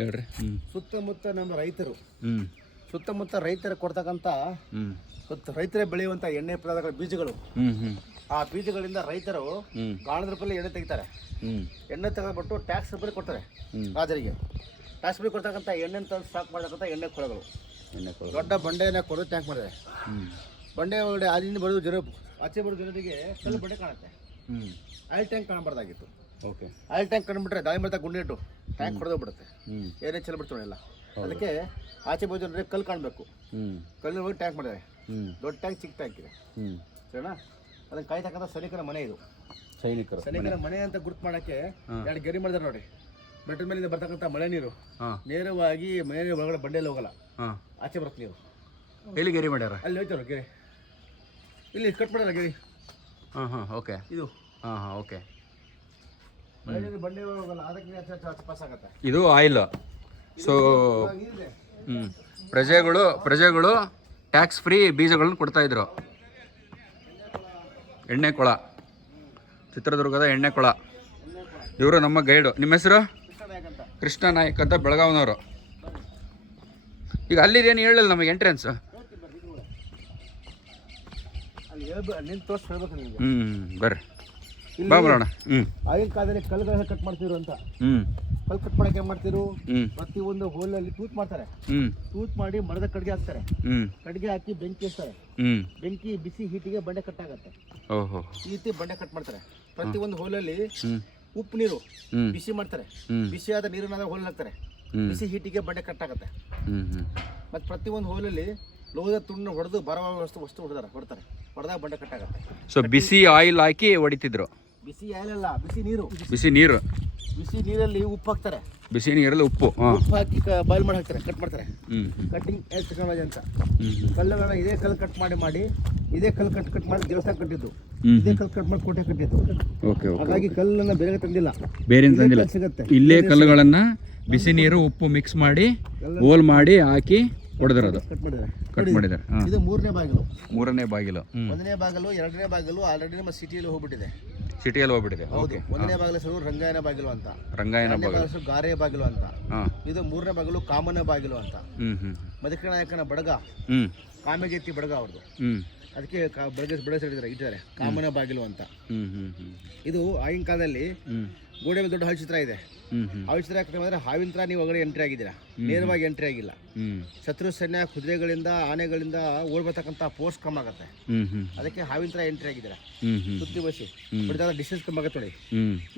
ಹೇಳ್ರಿ. ಸುತ್ತಮುತ್ತ ನಮ್ಮ ರೈತರು ಹ್ಞೂ ಸುತ್ತಮುತ್ತ ರೈತರು ಕೊಡ್ತಕ್ಕಂಥ ರೈತರೇ ಬೆಳೆಯುವಂಥ ಎಣ್ಣೆ ಪದಾರ್ಥಗಳ ಬೀಜಗಳು. ಆ ಬೀಜಗಳಿಂದ ರೈತರು ಗಾಣದ ರೂಪದಲ್ಲಿ ಎಣ್ಣೆ ತೆಗಿತಾರೆ. ಎಣ್ಣೆ ತೆಗೆದ್ಬಿಟ್ಟು ಟ್ಯಾಕ್ಸ್ ರೂಪದಲ್ಲಿ ಕೊಡ್ತಾರೆ ರಾಜರಿಗೆ. ಟ್ಯಾಕ್ಸ್ ರೂಪದಲ್ಲಿ ಕೊಡ್ತಕ್ಕಂಥ ಎಣ್ಣೆ ತಂದು ಸ್ಟಾಕ್ ಮಾಡತಕ್ಕಂಥ ಎಣ್ಣೆ ಕೊಳಗಳು. ದೊಡ್ಡ ಬಂಡೆಯನ್ನು ಕೊಡೋದು ಟ್ಯಾಂಕ್ ಮಾಡಿದೆ. ಬಂಡೆ ಒಳಗಡೆ ಅಲ್ಲಿಂದ ಬರೋದು ಜನ, ಆಚೆ ಬರೋ ಜನರಿಗೆ ಕಲ್ಲು ಬಂಡೆ ಕಾಣುತ್ತೆ. ಆಯಿಲ್ ಟ್ಯಾಂಕ್ ಕಾಣಬಾರ್ದಾಗಿತ್ತು. ಓಕೆ, ಆಯಿಲ್ ಟ್ಯಾಂಕ್ ಕಂಡುಬಿಟ್ರೆ ದಾಳಿ ಮಾಡ್ತಾ ಗುಂಡೆ ಇಟ್ಟು ಟ್ಯಾಂಕ್ ಹೊಡೆದೋಗ್ಬಿಡುತ್ತೆ. ಏನೇ ಚೆಲ್ಬಿಡ್ತಾವೆ ಎಲ್ಲ. ಅದಕ್ಕೆ ಆಚೆ ಬರೋ ಜನರಿಗೆ ಕಲ್ಲು ಕಾಣಬೇಕು. ಕಲ್ಲು ಹೋಗಿ ಟ್ಯಾಂಕ್ ಮಾಡಿದ್ದಾರೆ. ದೊಡ್ಡ ಟ್ಯಾಂಕ್, ಚಿಕ್ಕ ಟ್ಯಾಂಕ್ ಇದೆ. ಸರಿನಾ? ಅದನ್ನು ಕಾಯ್ತಕ್ಕಂಥ ಸೈನಿಕರ ಮನೆ ಇದು. ಸೈನಿಕರ ಮನೆ ಅಂತ ಗುರುತು ಮಾಡೋಕ್ಕೆ ಎರಡು ಗೆರೆ ಮಾಡಿದಾರೆ ನೋಡಿ. ಬೆಟ್ಟದ ಮೇಲಿಂದ ಬರ್ತಕ್ಕಂಥ ಮಳೆ ನೀರು ನೇರವಾಗಿ ಮನೆ ಒಳಗಡೆ ಬಂಡೆಯಲ್ಲಿ ಹೋಗಲ್ಲ, ಆಚೆ ಬರುತ್ತೆ ನೀರು. ಎಲ್ಲಿ ಗೆರೆ ಮಾಡ್ಯಾರ? ಅಲ್ಲಿ ಹೋಯ್ತಾರ ಗೆರೆ. ಇಲ್ಲಿ ಕಟ್ ಮಾಡ್ಯಾರ ಗೆರೆ. ಓಕೆ, ಇದು ಓಕೆ. ಮಳೆ ನೀರು ಬಂಡೆ ಹೋಗಲ್ಲ, ಅದಕ್ಕೆ ಪಾಸ್ ಆಗುತ್ತೆ. ಇದು ಆಯಿಲ್. ಸೊ ಪ್ರಜೆಗಳು ಟ್ಯಾಕ್ಸ್ ಫ್ರೀ ಬೀಜಗಳನ್ನು ಕೊಡ್ತಾಯಿದ್ರು. ಎಣ್ಣೆ ಕೊಳ, ಚಿತ್ರದುರ್ಗದ ಎಣ್ಣೆ ಕೊಳ. ಇವರು ನಮ್ಮ ಗೈಡು. ನಿಮ್ಮ ಹೆಸರು? ಕೃಷ್ಣ ನಾಯಕ್ ಅಂತ, ಬೆಳಗಾವಿನವರು. ಈಗ ಅಲ್ಲಿದೇನು ಹೇಳಿಲ್ಲ ನಮಗೆ ಎಂಟ್ರೆನ್ಸ್. ಬರ್ರಿ ಬಾ ಬರೋಣ. ಆಗಿನ ಕಾಲದಲ್ಲಿ ಕಲ್ಲುಗಳನ್ನ ಕಟ್ ಮಾಡ್ತಿರು ಅಂತ. ಕಲ್ಲು ಕಟ್ ಮಾಡಕ್ಕೆ ಏನ್ ಮಾಡ್ತಿರು, ಪ್ರತಿಯೊಂದು ಹೋಲಲ್ಲಿ ತೂತ್ ಮಾಡ್ತಾರೆ. ತೂತ್ ಮಾಡಿ ಮರದ ಕಡ್ಗೆ ಹಾಕ್ತಾರೆ. ಕಡ್ಗೆ ಹಾಕಿ ಬೆಂಕಿ ಹಚ್ತಾರೆ. ಬೆಂಕಿ ಬಿಸಿ ಹೀಟಿಗೆ ಬಂಡೆ ಕಟ್ ಆಗತ್ತೆ. ಈ ರೀತಿ ಬಂಡೆ ಕಟ್ ಮಾಡ್ತಾರೆ. ಪ್ರತಿಯೊಂದು ಹೋಲಲ್ಲಿ ಉಪ್ಪು ನೀರು ಬಿಸಿ ಮಾಡ್ತಾರೆ. ಬಿಸಿಯಾದ ನೀರನ್ನ ಹೋಲ್ ಹಾಕ್ತಾರೆ. ಬಿಸಿ ಹೀಟಿಗೆ ಬಂಡೆ ಕಟ್ ಆಗತ್ತೆ. ಮತ್ತೆ ಪ್ರತಿಯೊಂದು ಹೋಲಲ್ಲಿ ಲೋಹದ ತುಂಡು ಹೊಡೆದು ಬರವಾದ ವಸ್ತು ಹೊಡ್ತಾರೆ. ಹೊಡೆದಾಗ ಬಂಡೆ ಕಟ್ ಆಗತ್ತೆ. ಸೊ ಬಿಸಿ ಆಯಿಲ್ ಹಾಕಿ ಹೊಡಿತಿದ್ರು. ಬಿಸಿ ಆಯಿಲ್ ಅಲ್ಲ, ಬಿಸಿ ನೀರು. ಬಿಸಿ ನೀರು. ಬಿಸಿ ನೀರಲ್ಲಿ ಉಪ್ಪು ಹಾಕ್ತಾರೆ. ಬಿಸಿ ನೀರಲ್ಲಿ ಉಪ್ಪು ಹಾಕಿ ಬಾಯ್ಲ್ ಮಾಡಿ ಹಾಕ್ತಾರೆ, ಕಟ್ ಮಾಡ್ತಾರೆ. ಕಟ್ಟಿಂಗ್ ಟೆಕ್ನಾಲಜಿ ಅಂತ. ಕಲ್ಲುಗಳನ್ನ ಇದೇ ಕಲ್ಲು ಕಟ್ ಮಾಡಿ ಇದೇ ಕಲ್ಲು ಕಟ್ ಮಾಡಿ ದೇವಸ್ಥಾನ ಕಟ್ಟಿದ್ದು. ಇದೇ ಕಲ್ಲು ಕಟ್ ಮಾಡಿ ಕೋಟೆ ಕಟ್ಟಿದ್ದು. ಹಾಗಾಗಿ ಕಲ್ಲನ್ನ ಬೇರೆ ತಂದಿಲ್ಲ, ಸಿಗುತ್ತೆ. ಇಲ್ಲೇ ಕಲ್ಲುಗಳನ್ನ ಬಿಸಿ ನೀರು ಉಪ್ಪು ಮಿಕ್ಸ್ ಮಾಡಿ ಹೋಲ್ ಮಾಡಿ ಹಾಕಿ ಹೊಡೆದಿರೋದು, ಕಟ್ ಮಾಡಿದ್ದಾರೆ. ಇದು ಮೂರನೇ ಬಾಗಿಲು. ಒಂದನೇ ಬಾಗಿಲು, ಎರಡನೇ ಬಾಗಿಲು ಆಲ್ರೆಡಿ ನಮ್ಮ ಸಿಟಿಯಲ್ಲಿ ಹೋಗ್ಬಿಟ್ಟಿದೆ. ಹೌದು. ಒಂದನೇ ಬಾಗಿಲು ಹೆಸರು ರಂಗಾಯಣ ಬಾಗಿಲು ಅಂತ. ಹೆಸರು ಗಾರೆ ಬಾಗಿಲು ಅಂತ. ಇದು ಮೂರನೇ ಬಾಗಿಲು ಕಾಮನ ಬಾಗಿಲು ಅಂತ. ಮದಕರಿ ನಾಯಕನ ಬಡಗ, ಕಾಮಗೆತ್ತಿ ಬಡಗ ಅವ್ರದ್ದು. ಅದಕ್ಕೆ ಬಡಗ ಇಟ್ಟಿದ್ದಾರೆ ಕಾಮನ ಬಾಗಿಲು ಅಂತ. ಇದು ಆಗಿನ ಕಾಲದಲ್ಲಿ ಗೋಡೆ ಮೇಲೆ ದೊಡ್ಡ ಹಾಳು ಚಿತ್ರ ಇದೆ. ಹಾಳು ಚಿತ್ರ ಯಾಕಂದ್ರೆ ಹಾವಿನ ತರ ನೀವು ಒಳಗಡೆ ಎಂಟ್ರಿ ಆಗಿದ್ದೀರಾ, ನೇರವಾಗಿ ಎಂಟ್ರಿ ಆಗಿಲ್ಲ. ಶತ್ರು ಸೈನ್ಯ ಕುದುರೆಗಳಿಂದ ಆನೆಗಳಿಂದ ಓಡ್ಬರ್ತಕ್ಕಂಥ ಫೋರ್ಸ್ ಕಮ್ಮಿ ಆಗತ್ತೆ. ಅದಕ್ಕೆ ಹಾವಿನ ತರ ಎಂಟ್ರಿ ಆಗಿದ್ದೀರಾ. ಸುತ್ತಿ ಬಸಿ ಬಿಡಿದಾಗ ಡಿಸ್ಟೆನ್ಸ್ ಕಮ್ಮಿ ಆಗತ್ತೆ ನೋಡಿ.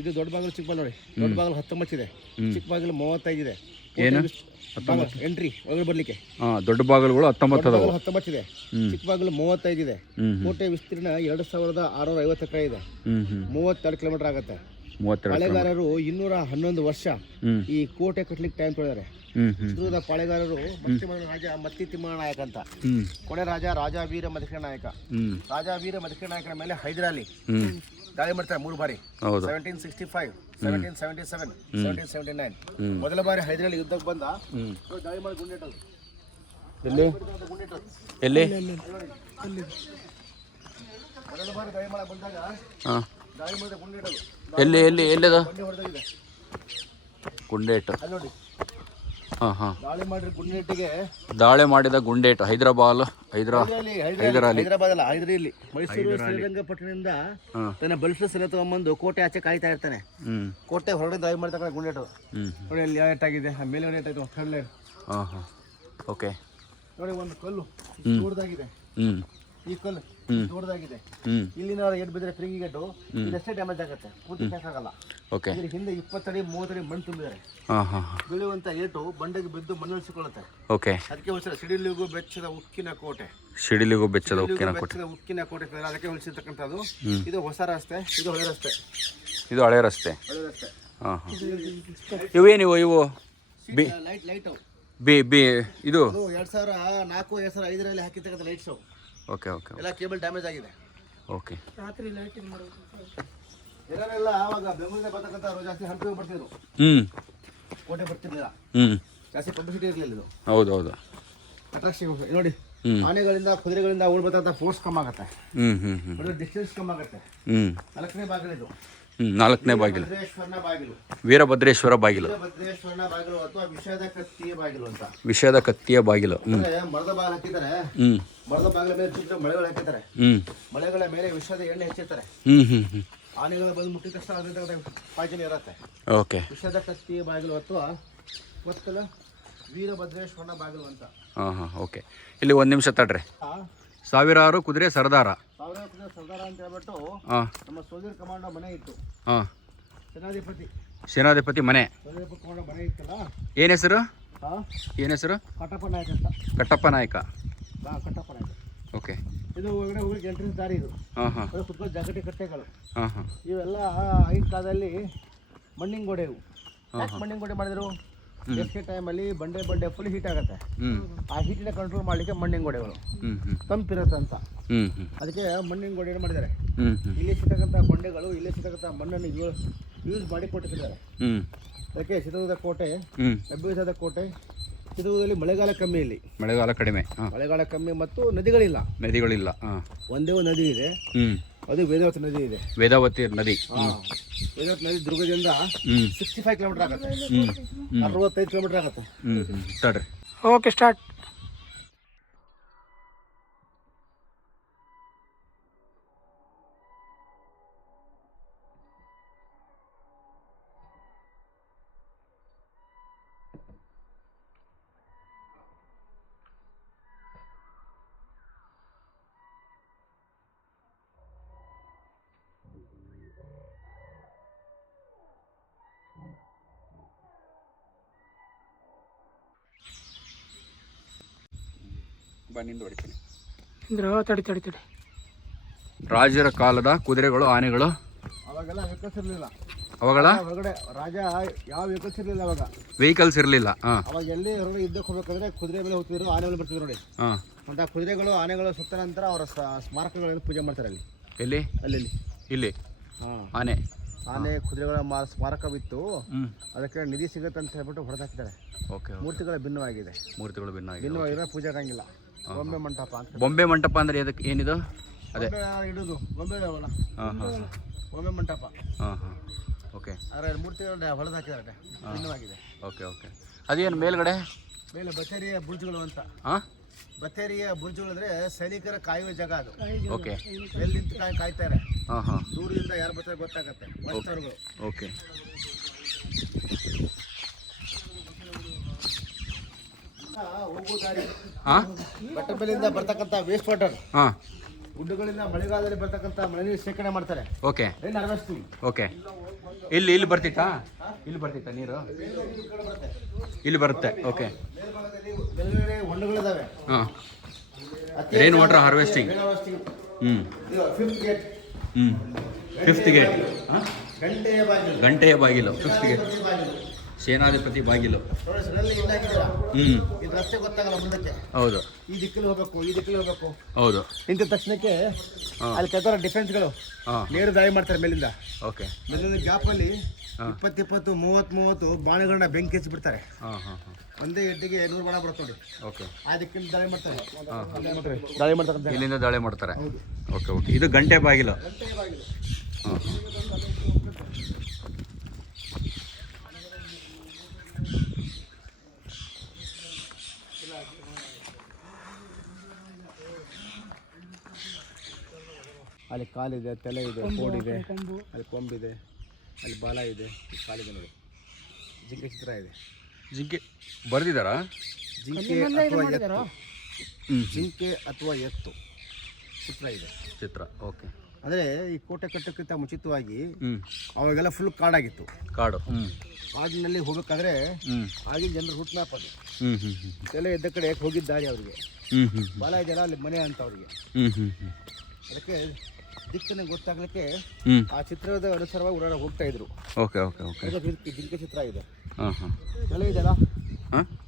ಇದು ದೊಡ್ಡ ಬಾಗಿಲು, ಚಿಕ್ಕ ಬಾಗಿಲು ನೋಡಿ. ದೊಡ್ಡ ಬಾಗಿಲು 19 ಇದೆ, ಚಿಕ್ಕ ಬಾಗಿಲು 35 ಇದೆ. ಎಂಟ್ರಿ ಒಳಗಡೆ ಬರ್ಲಿಕ್ಕೆ ದೊಡ್ಡ ಬಾಗಿಲುಗಳು 19 ಇದೆ, ಚಿಕ್ಕ ಬಾಗಿಲು 35 ಇದೆ. ಕೋಟೆ ವಿಸ್ತೀರ್ಣ 2650 ಎಕರೆ ಇದೆ. 32 ಕಿಲೋಮೀಟರ್ ಆಗತ್ತೆ. ಪಾಳೆಗಾರರು 211 ವರ್ಷ ಈ ಕೋಟೆ ಕಟ್ಲಿಕ್ಕೆ ಟೈಮ್ ತೊಳೆದಾರೆ. ಚಿತ್ರದುರ್ಗದ ಪಾಳೆಗಾರರು ರಾಜ ಮತ್ತಿ ತಿಮ್ಮಣ್ಣ ನಾಯಕ ಅಂತ. ಕೊನೆ ರಾಜ ವೀರ ಮದಕರಿ ನಾಯಕ. ರಾಜ ವೀರ ಮದಕರಿ ನಾಯಕನ ಮೇಲೆ ಹೈದರಾಲಿ ದಾಳಿ ಮಾಡ್ತಾರೆ 3 ಬಾರಿ. 1765, 1777, 1779. ಮೊದಲ ಬಾರಿ ಹೈದರಾಲಿ ಯುದ್ಧಕ್ಕೆ ಬಂದ ದಾಳಿ ಮಾಡಿ ಗುಂಡಿಟ್ಟದು. ಎಲ್ಲಿ ಮೊದಲ ಬಾರಿ ದಾಳಿ ಮಾಡಕ್ ಬಂದಾಗ ದಾಳಿ ಮಾಡಿದ ಗುಂಡಿಟ್ಟದು. ಎಲ್ಲಿದ ಗುಂಡೇಟು? ನೋಡಿ, ದಾಳಿ ಮಾಡಿದ ಗುಂಡೇಟು ಹೈದರಾಬಾದ್ ಅಲ್ಲ, ಹೈದರಾಲಿ ಮೈಸೂರು ಶ್ರೀರಂಗಪಟ್ಟಣದಿಂದ ತನ್ನ ಬಲಿಷ್ಠ ಸೆಲೆ ತಗೊಂಡ್ಬಂದು ಕೋಟೆ ಆಚೆ ಕಾಯ್ತಾ ಇರ್ತಾನೆ. ಕೋಟೆ ಹೊರಗಡೆ ದಾಳಿ ಮಾಡ್ತಕ್ಕ ಗುಂಡೇಟು ನೋಡಿ. ಅಲ್ಲಿ ಯಾವ ಏಟಾಗಿದೆ, ಮೇಲೆ ಏಟಾಯ್ತು ಕಲ್ಲೆ. ಓಕೆ ನೋಡಿ, ಒಂದು ಕಲ್ಲು ದೊಡ್ಡದಾಗಿದೆ. ಈ ಕಲ್ಲು ದೊಡ್ಡದಾಗಿದೆ. ಇಲ್ಲಿನ ಏಟ್ ಬಿದ್ದರೆ ಫ್ರಿಂಗಿಗೆಟ್ಟು ಇದಷ್ಟೇ ಡ್ಯಾಮೇಜ್ ಆಗುತ್ತೆ, ಪೂರ್ತಿ ಆಗಲ್ಲ. ಇದ್ರ ಹಿಂದೆ 20 ಅಡಿ 30 ಅಡಿ ಮಣ್ಣು ತುಂಬಿದ್ದಾರೆ. ಬೀಳುವಂತ ಏಟು ಬಂಡೆಗೆ ಬಿದ್ದು ಮಣ್ಣಳಿಸಿಕೊಳ್ಳುತ್ತೆ. ಅದಕ್ಕೆ ಹೊಸ ಸಿಡಿಲಿಗೂ ಬೆಚ್ಚದ ಉಕ್ಕಿನ ಕೋಟೆ. ಅದಕ್ಕೆ ಹೊಲಿಸಿರ್ತಕ್ಕಂಥದ್ದು. ಇದು ಹೊಸ ರಸ್ತೆ, ಇದು ಹಳೆ ರಸ್ತೆ. ಇವು ಲೈಟ್ ಇದು 2004, 2005 ಹಾಕಿರ್ತಕ್ಕಂಥ ಲೈಟ್ಸು. ಎಲ್ಲ ಕೇಬಲ್ ಡ್ಯಾಮೇಜ್ ಆಗಿದೆ. ರಾತ್ರಿ ಲೈಟಿಂಗ್ ಮಾಡೋಲ್ಲ. ಆವಾಗ ಬೆಂಗಳೂರಿಗೆ ಬರ್ತಕ್ಕಂಥ ಜಾಸ್ತಿ ಹಂಪಿ ಬರ್ತಿದ್ರು, ಕೋಟೆ ಬರ್ತಿರ್ಲಿಲ್ಲ. ಜಾಸ್ತಿ ಪಬ್ಲಿಸಿಟಿ ಇರಲಿಲ್ಲ. ಇದು ಹೌದು ಅಟ್ರಾಕ್ಷನ್ ನೋಡಿ. ಆನೆಗಳಿಂದ ಕುದುರೆಗಳಿಂದ ಓಡ್ಬರ್ತಕ್ಕಂಥ ಫೋರ್ಸ್ ಕಮ್ಮಿ ಆಗುತ್ತೆ, ಡಿಸ್ಟೆನ್ಸ್ ಕಮ್ಮಿ ಆಗುತ್ತೆ. 4ನೇ ಬಾಗಿಲು ಇದು. 4ನೇ ಬಾಗಿಲು ಭದ್ರೇಶ್ವರನ ಬಾಗಿಲು, ವೀರಭದ್ರೇಶ್ವರ ಬಾಗಿಲು, ಭದ್ರೇಶ್ವರನ ಬಾಗಿಲು ಅಥವಾ ವಿಷಯದ ಕತ್ತಿಯ ಬಾಗಿಲು ಅಂತ. ವಿಷಯದ ಕತ್ತಿಯ ಬಾಗಿಲು. ಅಂದ್ರೆ ಮರದ ಬಾಗಿಲು ಹಾಕಿದ್ದಾರೆ, ಹ್ಞೂ ಮರದ ಬಾಗಿಲ ಮೇಲೆ ಚಿಕ್ಕ ಮಳೆಗಳು ಹಾಕಿದ್ದಾರೆ, ಹ್ಞೂ ಮಳೆಗಳ ಮೇಲೆ ವಿಷಯದ ಎಣ್ಣೆ ಹೆಚ್ಚಿರ್ತಾರೆ. ಹ್ಞೂ ಹ್ಞೂ ಹ್ಞೂ ಆನೆಗಳು ಬಂದು ಮುಟ್ಟಿದ ತಕ್ಷಣ ಅದರಿಂದ ಪಾಯ್ಜನ್ ಇರುತ್ತೆ. ಓಕೆ. ವಿಷಯದ ಕತ್ತಿಯ ಬಾಗಿಲು ಅಥವಾ ಒತ್ತಲ ವೀರಭದ್ರೇಶ್ವರನ ಬಾಗಿಲು ಅಂತ. ಹಾಂ ಹಾಂ ಓಕೆ. ಇಲ್ಲಿ 1 ನಿಮಿಷ ತಡ್ರಿ. ಸಾವಿರಾರು ಕುದುರೆ ಸರ್ದಾರ. ಸಾವಿರಾರು ಕುದುರೆ ಸರ್ದಾರ ಅಂತ ಹೇಳ್ಬಿಟ್ಟು ಹಾಂ ನಮ್ಮ ಸೋಲ್ಜರ್ ಕಮಾಂಡೋ ಮನೆ ಇತ್ತು. ಹಾಂ ಸೇನಾಧಿಪತಿ ಮನೆ. ಸೋಲ್ಜರ್ ಕಮಾಂಡೋ ಮನೆ ಇತ್ತಲ್ಲ. ಏನು ಹೆಸರು? ಹಾಂ ಏನು ಹೆಸರು? ಕಟ್ಟಪ್ಪ ನಾಯಕ ಅಂತ. ಕಟ್ಟಪ್ಪ ನಾಯಕ. ಹಾಂ ಕಟ್ಟಪ್ಪ ನಾಯಕ. ಓಕೆ. ಇದು ಒಳಗಡೆ ಹೋಗಿ ಎಂಟ್ರೆನ್ಸ್ ದಾರಿ ಇದು. ಹಾಂ ಹಾಂ ಅದು ಕುತ್ಕೊಂಡು ಜಾಗಟಿ ಕಟ್ಟೆಗಳು. ಹಾಂ ಹಾಂ ಇವೆಲ್ಲ ಆಗಿನ ಕಾಲದಲ್ಲಿ ಮಣ್ಣಿನ ಗೋಡೆ ಇವು. ಯಾಕೆ ಮಣ್ಣಿನ ಗೋಡೆ ಮಾಡಿದ್ರು? ಬೇಸಿಗೆ ಟೈಮಲ್ಲಿ ಬಂಡೆ ಫುಲ್ ಹೀಟ್ ಆಗುತ್ತೆ. ಆ ಹೀಟಿನ ಕಂಟ್ರೋಲ್ ಮಾಡಲಿಕ್ಕೆ ಮಣ್ಣಿನ ಗೋಡೆಗಳು ತಂಪಿರುತ್ತೆ ಅಂತ. ಅದಕ್ಕೆ ಮಣ್ಣಿನ ಗೋಡೆ ಏನು ಮಾಡಿದ್ದಾರೆ, ಇಲ್ಲಿ ಸಿಗ್ತಕ್ಕಂಥ ಬಂಡೆಗಳು, ಇಲ್ಲಿ ಸಿಗ್ತಕ್ಕಂಥ ಮಣ್ಣನ್ನು ಯೂಸ್ ಮಾಡಿ ಕೊಟ್ಟಿದ್ದಾರೆ. ಅದಕ್ಕೆ ಚಿತ್ರದುರ್ಗದ ಕೋಟೆ, ಹೆಬ್ಬೆಸದ ಕೋಟೆ, ಚಿತ್ರದುರ್ಗದಲ್ಲಿ ಮಳೆಗಾಲ ಕಮ್ಮಿ, ಇಲ್ಲಿ ಮಳೆಗಾಲ ಕಡಿಮೆ, ಮಳೆಗಾಲ ಕಮ್ಮಿ ಮತ್ತು ನದಿಗಳಿಲ್ಲ. ಒಂದೇ ಒಂದು ನದಿ ಇದೆ, ಅದು ವೇದಾವತಿ ನದಿ ಇದೆ. ವೇದಾವತಿ ನದಿ. ವೇದಾವತಿ ನದಿ ದುರ್ಗದಿಂದ 65 ಕಿಲೋಮೀಟರ್ ಆಗುತ್ತೆ, 65 ಕಿಲೋಮೀಟರ್ ಆಗುತ್ತೆ. ತಡ್ರಿ. Okay, start. ಬನ್ನಿಂದ ಹೊಡಿತೀನಿ. ತಡಿ. ರಾಜರ ಕಾಲದ ಕುದುರೆಗಳು, ಆನೆಗಳು. ಅವಾಗೆಲ್ಲ ವೆಹಿಕಲ್ಸ್ ಇರಲಿಲ್ಲ. ಹೊರಗಡೆ ರಾಜ ಯಾವ ವೆಹಿಕಲ್ಸ್ ಇರಲಿಲ್ಲ ಅವಾಗ. ವೆಹಿಕಲ್ಸ್ ಇರಲಿಲ್ಲ. ಅವಾಗ ಎಲ್ಲಿ ಹೊರಗಡೆ ಯುದ್ಧಕ್ಕೆ ಹೋಗ್ಬೇಕಾದ್ರೆ ಕುದುರೆ ಮೇಲೆ ಹೋಗ್ತಿದ್ರು, ಆನೆ ಮೇಲೆ ಬರ್ತಿದ್ರು ನೋಡಿ. ಮತ್ತು ಆ ಕುದುರೆಗಳು ಆನೆಗಳು ಸತ್ತ ನಂತರ ಅವರ ಸ್ಮಾರಕಗಳನ್ನು ಪೂಜೆ ಮಾಡ್ತಾರೆ ಅಲ್ಲಿ. ಎಲ್ಲಿ? ಇಲ್ಲಿ ಆನೆ ಕುದುರೆಗಳ ಸ್ಮಾರಕವಿತ್ತು. ಅದಕ್ಕೆ ನಿಧಿ ಸಿಗುತ್ತೆ ಅಂತ ಹೇಳ್ಬಿಟ್ಟು ಹೊಡೆದಾಕಿದ್ದಾರೆ. ಓಕೆ. ಮೂರ್ತಿಗಳು ಭಿನ್ನವಾಗಿದೆ. ಭಿನ್ನವಾಗಿರೋ ಪೂಜೆ ಆಗಂಗಿಲ್ಲ. ಬೊಂಬೆ ಮಂಟಪ ಅಂತ. ಬೊಂಬೆ ಮಂಟಪ ಅಂದ್ರೆ ಅದಕ್ಕೆ ಏನಿದು? ಅದೇ ಇಡೋದು ಗೊಂಬೆ ಇದಾವಲ್ಲ, ಬೊಂಬೆ ಮಂಟಪ. ಓಕೆ. ಅದರ ಮೂರ್ತಿಗಳು ಹೊಡೆದಾಕಿದ್ದಾರೆ, ಭಿನ್ನವಾಗಿದೆ. ಓಕೆ. ಅದೇನು ಮೇಲ್ಗಡೆ? ಮೇಲೆ ಬಚೇರಿಯ ಬುರ್ಜುಗಳು ಅಂತ. ಬತ್ತೇರಿಯ ಬುರ್ಜುಗಳು ಅಂದ್ರೆ ಸೈನಿಕರ ಕಾಯುವ ಜಾಗ ಅದು. ಓಕೆ. ಎಲ್ಲಿ ನಿಂತು ಕಾಯ್ತಾರೆ, ದೂರದಿಂದ ಯಾರು ಬರ್ತಾರೆ ಗೊತ್ತಾಗತ್ತೆ. ಓಕೆ. ಬಟ್ಟೆಬೆಲೆಯಿಂದ ಬರ್ತಕ್ಕಂಥ ವೇಸ್ಟ್ ವಾಟರ್, ಗುಡ್ಡಗಳಿಂದ ಮಳೆಗಾಲದಲ್ಲಿ ಬರ್ತಕ್ಕಂಥ ಮಳೆ ನೀರು ಶೇಖರಣೆ ಮಾಡ್ತಾರೆ. ಓಕೆ. ಓಕೆ. ಇಲ್ಲಿ ಬರ್ತಿತ್ತಾ ನೀರು? ಇಲ್ಲಿ ಬರುತ್ತೆ. ಓಕೆ. ಹೊಂಡಗಳಿದಾವೆ. Rain water harvesting. Fifth gate. ಗಂಟೆಯ ಬಾಗಿಲು. Fifth gate. ಸೇನಾಧಿಪತಿ ಬಾಗಿಲು. ಇದು ರಸ್ತೆ ಗೊತ್ತಾಗಲ್ಲ ಮುಂದಕ್ಕೆ. ಹೌದು. ಈ ದಿಕ್ಕಲ್ಲಿ ಹೋಗ್ಬೇಕು. ಹೌದು. ಇಂಥ ತಕ್ಷಣಕ್ಕೆ ಅಲ್ಲಿ ಕೆಲವರ ಡಿಫೆನ್ಸ್ಗಳು ನೇರ ದಾಳಿ ಮಾಡ್ತಾರೆ ಮೇಲಿಂದ. ಓಕೆ. ಮೇಲಿಂದ ಗ್ಯಾಪಲ್ಲಿ 20 30 ಬಾಣಗಳನ್ನ ಬೆಂಕಿ ಹಚ್ಚಿ ಬಿಡ್ತಾರೆ. ಒಂದೇ ಹೆಡ್ಡಿಗೆ 100 ಬಾಣ ಬರುತ್ತೆ ನೋಡಿ. ಓಕೆ. ಆ ದಿಕ್ಕಿಂದ ದಾಳಿ ಮಾಡ್ತಾರೆ. ಇಲ್ಲಿಂದ ದಾಳಿ ಮಾಡ್ತಾರೆ. ಓಕೆ. ಇದು ಗಂಟೆ ಬಾಗಿಲು. ಅಲ್ಲಿ ಕಾಲಿದೆ, ತಲೆ ಇದೆ, ಕೋಡಿದೆ, ಅಲ್ಲಿ ಕೊಂಬಿದೆ, ಅಲ್ಲಿ ಬಾಲ ಇದೆ, ಕಾಲಿದೆ ನೋಡಿ. ಜಿಂಕೆ ಚಿತ್ರ ಇದೆ. ಜಿಂಕೆ ಬರ್ದಿದ್ದಾರಾ? ಜಿಂಕೆ ಅಥವಾ ಎತ್ತು ಚಿತ್ರ. ಓಕೆ. ಅಂದರೆ ಈ ಕೋಟೆ ಕಟ್ಟಕ್ಕಿಂತ ಮುಂಚಿತವಾಗಿ ಅವಾಗೆಲ್ಲ ಫುಲ್ ಕಾಡಾಗಿತ್ತು. ಕಾಡಿನಲ್ಲಿ ಹೋಗ್ಬೇಕಾದ್ರೆ ಆಗಿನ ಜನರು ರೂಟ್ ಮ್ಯಾಪ್ ಅದು. ತಲೆ ಇದ್ದ ಕಡೆ ಹೋಗಿದ್ದ ದಾರಿ ಅವ್ರಿಗೆ. ಬಾಲ ಇದೆಯಲ್ಲ ಅಲ್ಲಿ ಮನೆ ಅಂತ ಅವ್ರಿಗೆ. ಅದಕ್ಕೆ ದಿಕ್ಕನ್ನು ಗೊತ್ತಾಗ್ಲಿಕ್ಕೆ ಆ ಚಿತ್ರದ ಅನುಸಾರವಾಗಿ ಓಡಾಡ ಹೋಗ್ತಾ ಇದ್ರು. ಜಿಂಕೆ ಚಿತ್ರ ಇದೆ. ತಲೆ ಇದೆಯಲ್ಲ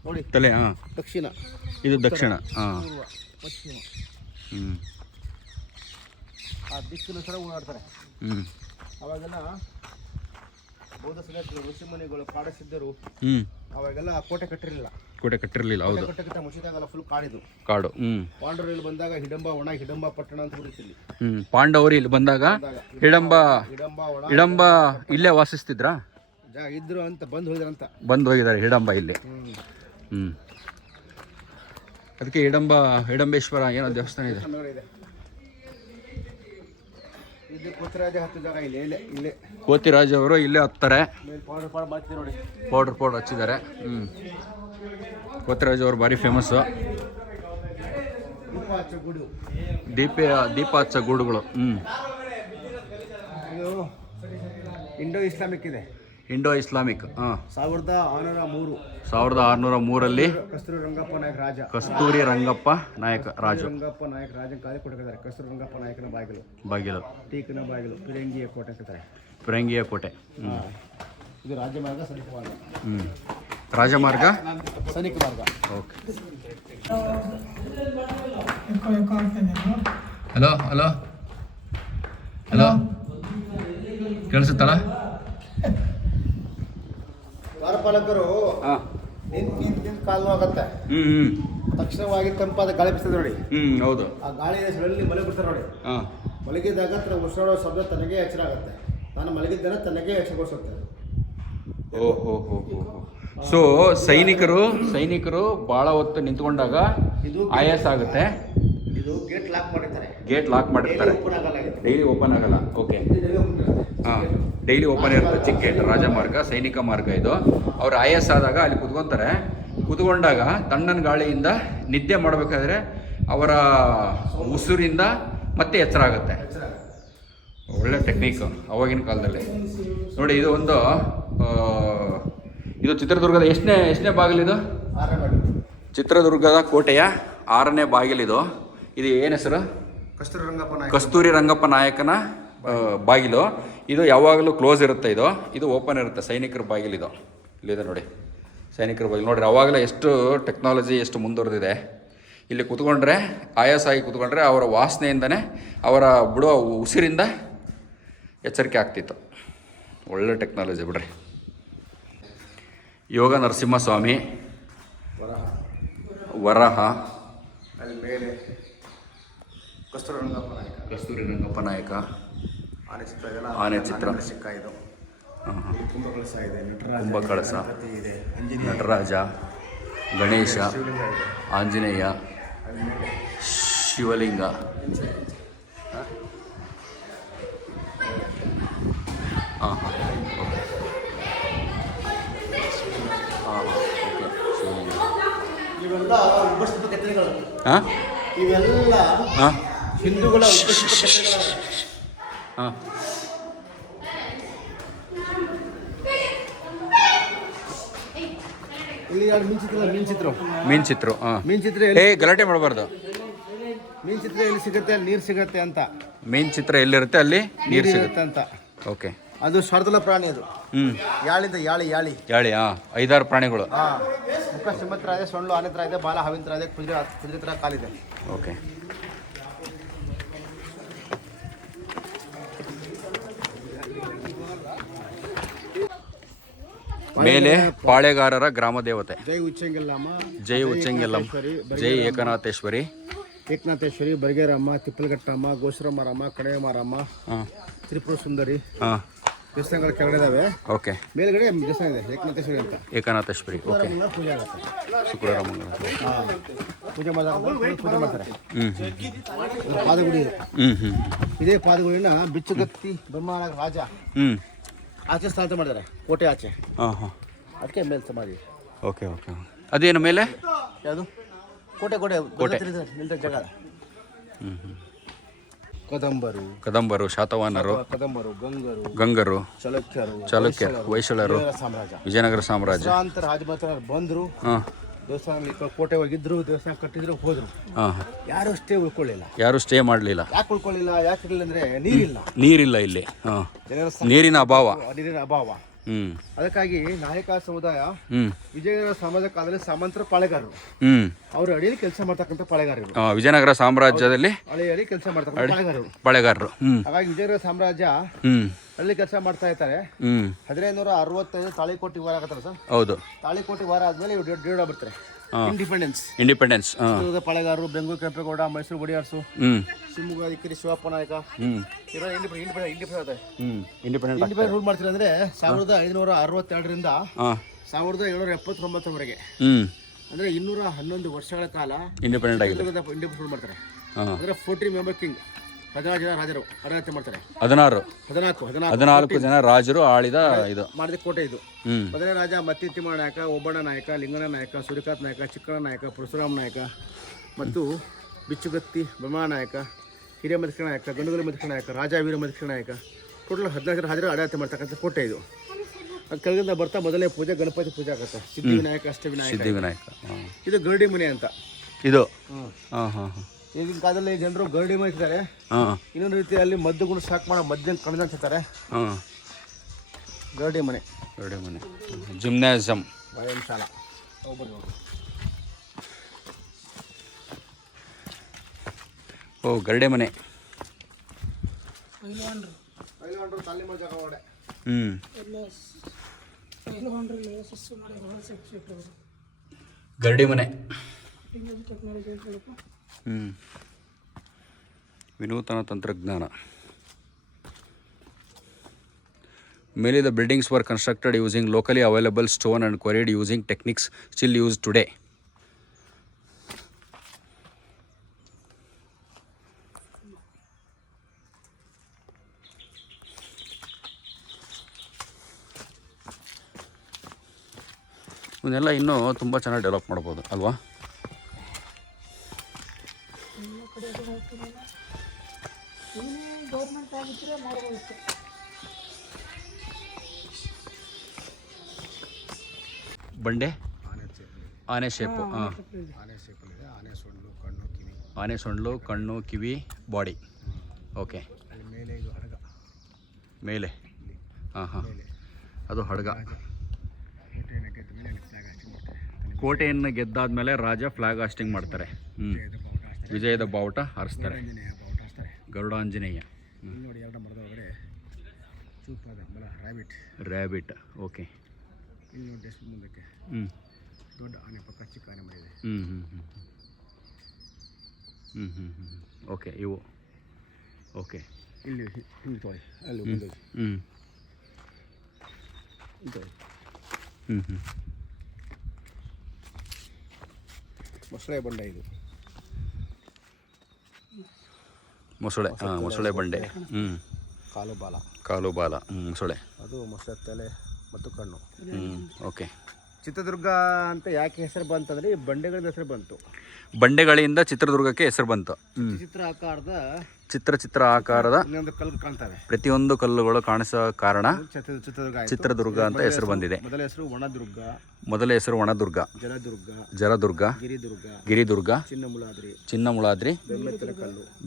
ನೋಡಿ, ತಲೆ. ದಕ್ಷಿಣ, ಇದು ದಕ್ಷಿಣ, ಪೂರ್ವ, ಪಶ್ಚಿಮ. ಆ ದಿಕ್ಕಿನ ಓಡಾಡ್ತಾರೆ. ಅವಾಗೆಲ್ಲ ಬೌದ್ಧ ಸನ್ಯಾಸಿಗಳು, ಋಷಿಮುನಿಗಳು, ಕಾಡಸಿದ್ದರು ಅವಾಗೆಲ್ಲ ಕೋಟೆ ಕಟ್ಟಿರಲಿಲ್ಲ. ಕೋಟೆ ಕಟ್ಟಿರಲಿಲ್ಲ. ಹೌದು, ಕಟ್ಟಕ್ಕಿಂತ ಮುಂಚಿತಾಗಲ್ಲ ಫುಲ್ ಕಾಡಿದು ಕಾಡು. ಪಾಂಡವರು ಇಲ್ಲಿ ಬಂದಾಗ ಹಿಡಂಬ ಒಣ ಹಿಡಂಬ ಪಟ್ಟಣ ಅಂತ ಕರೀತಿಲ್ಲಿ. ಪಾಂಡವರು ಇಲ್ಲಿ ಬಂದಾಗ ಹಿಡಂಬ ಒಣ ಹಿಡಂಬ ಇಲ್ಲೇ ವಾಸಿಸ್ತಿದ್ರಾ? ಇದ್ರು ಅಂತ ಬಂದು ಹೋಗಿದ್ದಾರೆ ಹಿಡಂಬ ಇಲ್ಲಿ. ಅದಕ್ಕೆ ಹಿಡಂಬೇಶ್ವರ ಏನೋ ದೇವಸ್ಥಾನ ಇದೆ. ಇದು ಕೋತಿರಾಜ ಹತ್ತು ಜಾಗ ಇಲ್ಲೇ ಕೋತಿರಾಜ್ ಅವರು ಇಲ್ಲೇ ಹತ್ತಾರೆ. ನೋಡಿ ಪೌಡ್ರ್ ಹಚ್ಚಿದ್ದಾರೆ. ಕೋತಿರಾಜ್ ಅವರು ಭಾರಿ ಫೇಮಸ್ಸು. ದೀಪ ಹಚ್ಚ ಗೂಡುಗಳು. ಇದು ಇಂಡೋ ಇಸ್ಲಾಮಿಕ್ ಇದೆ. Indo Islamic. 1603 ಕಸ್ತೂರಿ ರಂಗಪ್ಪ ನಾಯಕ ರಾಜ. ಕಾಲಿ ಕೊಟ್ಟಿದ್ದಾರೆ. ಕಸ್ತೂರಿ ರಂಗಪ್ಪ ನಾಯಕನ ಬಾಗಿಲು ಟೀಕನ ಬಾಗಿಲು ಫಿರಂಗಿಯ ಕೋಟೆ ಅಂತಾರೆ. ಫಿರಂಗಿಯ ಕೋಟೆ. ಇದು ರಾಜಮಾರ್ಗ ಸನಿಕ ಮಾರ್ಗ. ರಾಜಮಾರ್ಗ ಸನಿಕ ಮಾರ್ಗ. ಓಕೆ. ಹಲೋ ಹಲೋ ಹಲೋ, ಕೇಳಿಸುತ್ತಲ್ಲ? ದ್ವಾರಪಾಲಕರು ನಿಂತ ಕಾಲು ಆಗುತ್ತೆ. ತಕ್ಷಣವಾಗಿ ತಂಪಾದ ಗಾಳಿ ಬಿಡ್ತದೆ ನೋಡಿ. ಹೌದು. ಆ ಗಾಳಿ ಸಡನ್ಲಿ ಮಲಗಿ ಬಿಡ್ತಾರೆ ನೋಡಿ. ಮಲಗಿದಾಗ ಉಸಿರಾಡೋ ಶಬ್ದ ತನಗೆ ಎಚ್ಚರ ಆಗುತ್ತೆ. ನಾನು ಮಲಗಿದ್ದೇನೆ ತನಗೆ ಎಚ್ಚರಗೊಳಿಸುತ್ತೆ. ಸೊ ಸೈನಿಕರು ಬಹಳ ಹೊತ್ತು ನಿಂತ್ಕೊಂಡಾಗ ಆಯಾಸ ಆಗುತ್ತೆ. ಇದು ಗೇಟ್ ಲಾಕ್ ಮಾಡಿರ್ತಾರೆ. ಡೈಲಿ ಓಪನ್ ಆಗಲ್ಲ. ಓಕೆ. ಡೈಲಿ ಓಪನ್ ಇರುತ್ತೆ ಚಿಕ್ಕ ಗೇಟ್. ರಾಜಮಾರ್ಗ ಸೈನಿಕ ಮಾರ್ಗ ಇದು. ಅವ್ರು ಆಯಾಸ ಆದಾಗ ಅಲ್ಲಿ ಕುತ್ಕೊಂಡಾಗ ತಣ್ಣನ ಗಾಳಿಯಿಂದ ನಿದ್ದೆ ಮಾಡಬೇಕಾದ್ರೆ ಅವರ ಉಸಿರಿಂದ ಮತ್ತೆ ಎಚ್ಚರ ಆಗುತ್ತೆ. ಒಳ್ಳೆ ಟೆಕ್ನಿಕ್ ಅವಾಗಿನ ಕಾಲದಲ್ಲಿ. ನೋಡಿ, ಇದು ಒಂದು ಇದು ಚಿತ್ರದುರ್ಗದ ಎಷ್ಟನೇ ಬಾಗಿಲಿದು? ಚಿತ್ರದುರ್ಗದ ಕೋಟೆಯ 6ನೇ ಬಾಗಿಲಿದು. ಇದು ಏನು ಹೆಸರು? ಕಸ್ತೂರಿ ರಂಗಪ್ಪ ನಾಯಕನ ಬಾಗಿಲು. ಇದು ಯಾವಾಗಲೂ ಕ್ಲೋಸ್ ಇರುತ್ತೆ. ಇದು ಓಪನ್ ಇರುತ್ತೆ. ಸೈನಿಕರ ಬಾಗಿಲಿದು. ಇಲ್ಲಿದೆ ನೋಡಿ, ಸೈನಿಕರ ಬಾಗಿಲು. ನೋಡಿರಿ, ಅವಾಗಲೇ ಎಷ್ಟು ಟೆಕ್ನಾಲಜಿ ಎಷ್ಟು ಮುಂದುವರೆದಿದೆ. ಇಲ್ಲಿ ಕೂತ್ಕೊಂಡ್ರೆ ಆಯಾಸ ಆಗಿ ಕೂತ್ಕೊಂಡ್ರೆ ಅವರ ವಾಸನೆಯಿಂದನೇ ಅವರ ಬಿಡುವ ಉಸಿರಿಂದ ಎಚ್ಚರಿಕೆ ಆಗ್ತಿತ್ತು. ಒಳ್ಳೆ ಟೆಕ್ನಾಲಜಿ ಬಿಡ್ರಿ. ಯೋಗ ನರಸಿಂಹಸ್ವಾಮಿ ವರಹ. ಅಲ್ಲಿ ಮೇಲೆ ಕಸ್ತೂರಿ ರಂಗಪ್ಪ ನಾಯಕ ಆನೆ ಚಿತ್ರ. ಕುಂಭಕಳಸ ಇದೆ. ನಟರಾಜ, ಗಣೇಶ, ಆಂಜನೇಯ, ಶಿವಲಿಂಗ. ಇವೆಲ್ಲ ಉಪಸ್ಥಿತ ಕೆತ್ತನೆಗಳು. ಇವೆಲ್ಲ ಹಿಂದೂಗಳ ಉಪಸ್ಥಿತ ಕೆತ್ತನೆಗಳು. ಇಲ್ಲಿ ಮೀನ್ ಚಿತ್ರ ಗಲಾಟೆ ಮಾಡಬಾರ್ದು. ಮೀನ್ ಚಿತ್ರ ಎಲ್ಲಿ ಸಿಗುತ್ತೆ? ನೀರು ಸಿಗುತ್ತೆ ಅಂತ. ಮೀನ್ ಚಿತ್ರ ಎಲ್ಲಿರುತ್ತೆ ಅಲ್ಲಿ ನೀರು ಸಿಗುತ್ತೆ ಅಂತ. ಓಕೆ. ಅದು ಶಾರ್ದೂಲ ಪ್ರಾಣಿ. ಅದು ಯಾಳಿಂದ ಯಾಳಿ 5-6 ಪ್ರಾಣಿಗಳು. ಮುಖ ಸಿಂಹತ್ರ ಇದೆ, ಸೊಳ್ಳು ಆನೆ ಹತ್ರ ಇದೆ, ಬಾಲ ಹಾವಿನ ಹತ್ರ ಇದೆ, ಕುದುರೆ ಹತ್ರ ಕಾಲಿದೆ. ಓಕೆ. ಮೇಲೆ ಪಾಳೆಗಾರರ ಗ್ರಾಮ ದೇವತೆ. ಜೈ ಉಚ್ಚಂಗೆಲ್ಲಮ್ಮ, ಜೈ ಏಕನಾಥೇಶ್ವರಿ, ಬರ್ಗೇರಮ್ಮ, ತಿಪ್ಪಲಘಟ್ಟಮ್ಮ, ಗೋಶ್ರಮರಮ್ಮ, ಕಡೆಯಮಾರಮ್ಮ, ತ್ರಿಪುರ ಸುಂದರಿ ದೇವಸ್ಥಾನಗಳ ಕೆಳಗಡೆ ಇದಾವೆ. ಓಕೆ. ಮೇಲ್ಗಡೆ ದೇವಸ್ಥಾನ ಇದೆ ಏಕನಾಥೇಶ್ವರಿ ಅಂತ. ಏಕನಾಥೇಶ್ವರಿ. ಓಕೆ. ಪೂಜೆ ಆಗುತ್ತೆ. ಶುಕ್ರವಾರ ಮಂಗಳವಾರ ಪೂಜೆ ಮಾಡ್ತಾರೆ. ಪಾದಗುಡಿ ಇದೆ. ಇದೇ ಪಾದಗುಡಿನ ಬಿಚ್ಚುಗತ್ತಿ ಬ್ರಹ್ಮ ರಾಜ ಆಚೆ ಸ್ಥಾನ ಮಾಡಿದ್ದಾರೆ, ಕೋಟೆ ಆಚೆ. ಅದಕ್ಕೆ ಮೇಲೆ ಸಮಾಧಿ. ಓಕೆ. ಅದೇನು ಮೇಲೆ? ಯಾವುದು? ಕೋಟೆ ನಿಲ್ದ ಜಾಗ. ಕದಂಬರು, ಶಾತವಾಹನರು, ಗಂಗರು, ಚಾಲುಕ್ಯರು, ಹೊಯ್ಸಳರು, ವಿಜಯನಗರ ಸಾಮ್ರಾಜ್ಯ ರಾಜಮಾತ್ರ ಬಂದ್ರು. ದೇವಸ್ಥಾನದಲ್ಲಿ ಕೋಟೆ ಹೋಗಿದ್ರು, ದೇವಸ್ಥಾನ ಕಟ್ಟಿದ್ರು, ಹೋದ್ರು. ಯಾರು ಸ್ಟೇ ಮಾಡಲಿಲ್ಲ. ಯಾಕೆ ಉಳ್ಕೊಳ್ಳಿಲ್ಲ? ಯಾಕೆ ಇರಲಿಲ್ಲ ಅಂದ್ರೆ ನೀರಿಲ್ಲ ಇಲ್ಲಿ. ನೀರಿನ ಅಭಾವ. ಅದಕ್ಕಾಗಿ ನಾಯಕ ಸಮುದಾಯ ವಿಜಯನಗರ ಸಾಮ್ರಾಜ್ಯ ಕಾಲದಲ್ಲಿ ಸಾಮಂತರ ಪಾಳೆಗಾರರು, ಅವ್ರ ಅಡಿಯಲ್ಲಿ ಕೆಲಸ ಮಾಡ್ತಕ್ಕಂಥ ಪಾಳೆಗಾರರು. ವಿಜಯನಗರ ಸಾಮ್ರಾಜ್ಯದಲ್ಲಿ ಅಡಿಯಲ್ಲಿ ಕೆಲಸ ಮಾಡ್ತಕ್ಕಂಥ ಪಾಳೆಗಾರರು. ಪಾಳೆಗಾರರು. ಹಾಗಾಗಿ ವಿಜಯನಗರ ಸಾಮ್ರಾಜ್ಯ ಅಲ್ಲಿ ಕೆಲಸ ಮಾಡ್ತಾ ಇರ್ತಾರೆ. 1565 ತಾಳಿಕೋಟಿ ವಾರ ಆಗತ್ತಲ್ಲ ಸರ್. ಹೌದು. ತಾಳಿಕೋಟಿ ವಾರ ಆದ್ಮೇಲೆ ಇವ್ರು ಡಿವೈಡ್ ಆಗ್ಬಿಡ್ತಾರೆ. ಇಂಡಿಪೆಂಡೆನ್ಸ್. ಚಿತ್ರದುರ್ಗದ ಪಾಳೆಗಾರರು, ಬೆಂಗಳೂರು ಕೆಂಪೇಗೌಡ, ಮೈಸೂರು ಒಡೆಯರ್ಸು, ಶಿವಮೊಗ್ಗ ಇಕ್ಕೇರಿ ಶಿವಪ್ಪ ನಾಯಕ ಇಂಡಿಪೆಂಡೆಂಟ್ ರೂಲ್ ಮಾಡ್ತಾರೆ. ಅಂದ್ರೆ 1562ರಿಂದ 1779ವರೆಗೆ, ಅಂದ್ರೆ 211 ವರ್ಷಗಳ ಕಾಲ ಇಂಡಿಪೆಂಡೆಂಟ್ ರೂಲ್ ಮಾಡ್ತಾರೆ. ಅಂದ್ರೆ 14 ಮೆಂಬರ್ ಕಿಂಗ್, 16 ಜನ ರಾಜರು ಆಡಳಿತ ಮಾಡ್ತಾರೆ. 14 ಜನ ರಾಜರು ಆಳಿದ ಇದು ಮಾಡಿದ ಕೋಟೆ ಇದು. ಮೊದಲನೇ ರಾಜ ಮತ್ತಿತ್ತಿಮ್ಮ ನಾಯಕ, ಒಬ್ಬಣ್ಣ ನಾಯಕ, ಲಿಂಗಣ್ಣ ನಾಯಕ, ಸೂರ್ಯಕಾಂತ್ ನಾಯಕ, ಚಿಕ್ಕಣ್ಣ ನಾಯಕ, ಪರಶುರಾಮ ನಾಯಕ ಮತ್ತು ಬಿಚ್ಚುಗತ್ತಿ ಭೀಮಾ ನಾಯಕ, ಹಿರಿಯ ಮದಕರಿ ನಾಯಕ, ಗಂಡುಗಲಿ ಮದಕರಿ ನಾಯಕ, ರಾಜ ವೀರ ಮದಕರಿ ನಾಯಕ. ಟೋಟಲ್ 14 ಜನ ರಾಜರು ಆಡಳಿತ ಮಾಡ್ತಕ್ಕಂಥ ಕೋಟೆ ಇದು. ಅದು ಕೆಳಗಿಂದ ಬರ್ತಾ ಮೊದಲನೇ ಪೂಜೆ ಗಣಪತಿ ಪೂಜೆ ಆಗುತ್ತೆ. ಸಿದ್ಧಿವಿನಾಯಕ, ಅಷ್ಟವಿನಾಯಕ. ಇದು ಗರುಡಿ ಮನೆ ಅಂತ ಇದು. ಈಗಿನ ಕಾಲದಲ್ಲಿ ಜನರು ಗರುಡಿ ಮನೆ ಇರ್ತಾರೆ. ಇನ್ನೊಂದು ರೀತಿಯಲ್ಲಿ ಮದ್ದುಗಳು ಸ್ಟಾಕ್ ಮಾಡೋ ಮದ್ದಿನ ಕಣಜ ಅಂತಾರೆ. ಗರುಡಿ ಮನೆ, ಜಿಮ್ನಾಸಿಯಂ, ವ್ಯಾಯಾಮ ಶಾಲಾ. ಓ ಗರುಡೆ ಮನೆ. ತಾಲೀಮು ಜಾಗ ಒಡೆ. ಗರುಡಿ ಮನೆ. ವಿನೂತನ ತಂತ್ರಜ್ಞಾನ. Many the buildings were constructed using locally available stone and quarried using techniques still used today. ಇವನ್ನೆಲ್ಲ ಇನ್ನೂ ತುಂಬ ಚೆನ್ನಾಗಿ ಡೆವಲಪ್ ಮಾಡ್ಬೋದು ಅಲ್ವಾ? ಬಂಡೆ, ಆನೆ ಶೇಪು. ಆನೆ ಸೊಂಡ್ಲು, ಕಣ್ಣು, ಕಿವಿ, ಬಾಡಿ. ಓಕೆ. ಮೇಲೆ ಅದು ಹಡಗ. ಕೋಟೆಯನ್ನು ಗೆದ್ದಾದ್ಮೇಲೆ ರಾಜ ಫ್ಲಾಗ್ ಹಾಸ್ಟಿಂಗ್ ಮಾಡ್ತಾರೆ. ವಿಜಯದ ಬಾವುಟ ಹಾರಿಸ್ತಾರೆ. ಗರುಡಾಂಜನೇಯ. ರ್ಯಾಬಿಟ್. ಓಕೆ. ದೊಡ್ಡ ಆನೆ ಪಕ್ಕ ಚಿಕ್ಕ ಆನೆ ಮಾಡಿದೆ. ಓಕೆ. ಇವು ಓಕೆ. ಇಲ್ಲಿ ತೋಳಿ ಅಲ್ಲಿ ಮೊಸಳೆ ಬಂಡೆ ಇದು. ಮೊಸಳೆ ಬಂಡೆ. ಕಾಲು ಬಾಲ ಮೊಸಳೆ. ಅದು ಮೊಸಳೆ ತಲೆ ಮತ್ತು ಕಣ್ಣು. ಓಕೆ. ಚಿತ್ರದುರ್ಗ ಅಂತ ಯಾಕೆ ಹೆಸರು ಬಂತಂದ್ರೆ ಈ ಬಂಡೆಗಳಿಂದ ಹೆಸರು ಬಂತು. ಬಂಡೆಗಳಿಂದ ಚಿತ್ರದುರ್ಗಕ್ಕೆ ಹೆಸರು ಬಂತು. ಚಿತ್ರ ಆಕಾರದ ಕಲ್ಲು ಕಾಣ್ತವೆ. ಪ್ರತಿಯೊಂದು ಕಲ್ಲುಗಳು ಕಾಣಿಸೋ ಕಾರಣ ಚಿತ್ರದುರ್ಗ ಅಂತ ಹೆಸರು ಬಂದಿದೆ. ಮೊದಲ ಹೆಸರು ಒಣದುರ್ಗ, ಜಲದುರ್ಗ, ಗಿರಿದುರ್ಗ, ಚಿನ್ನಮುಳಾದ್ರಿ,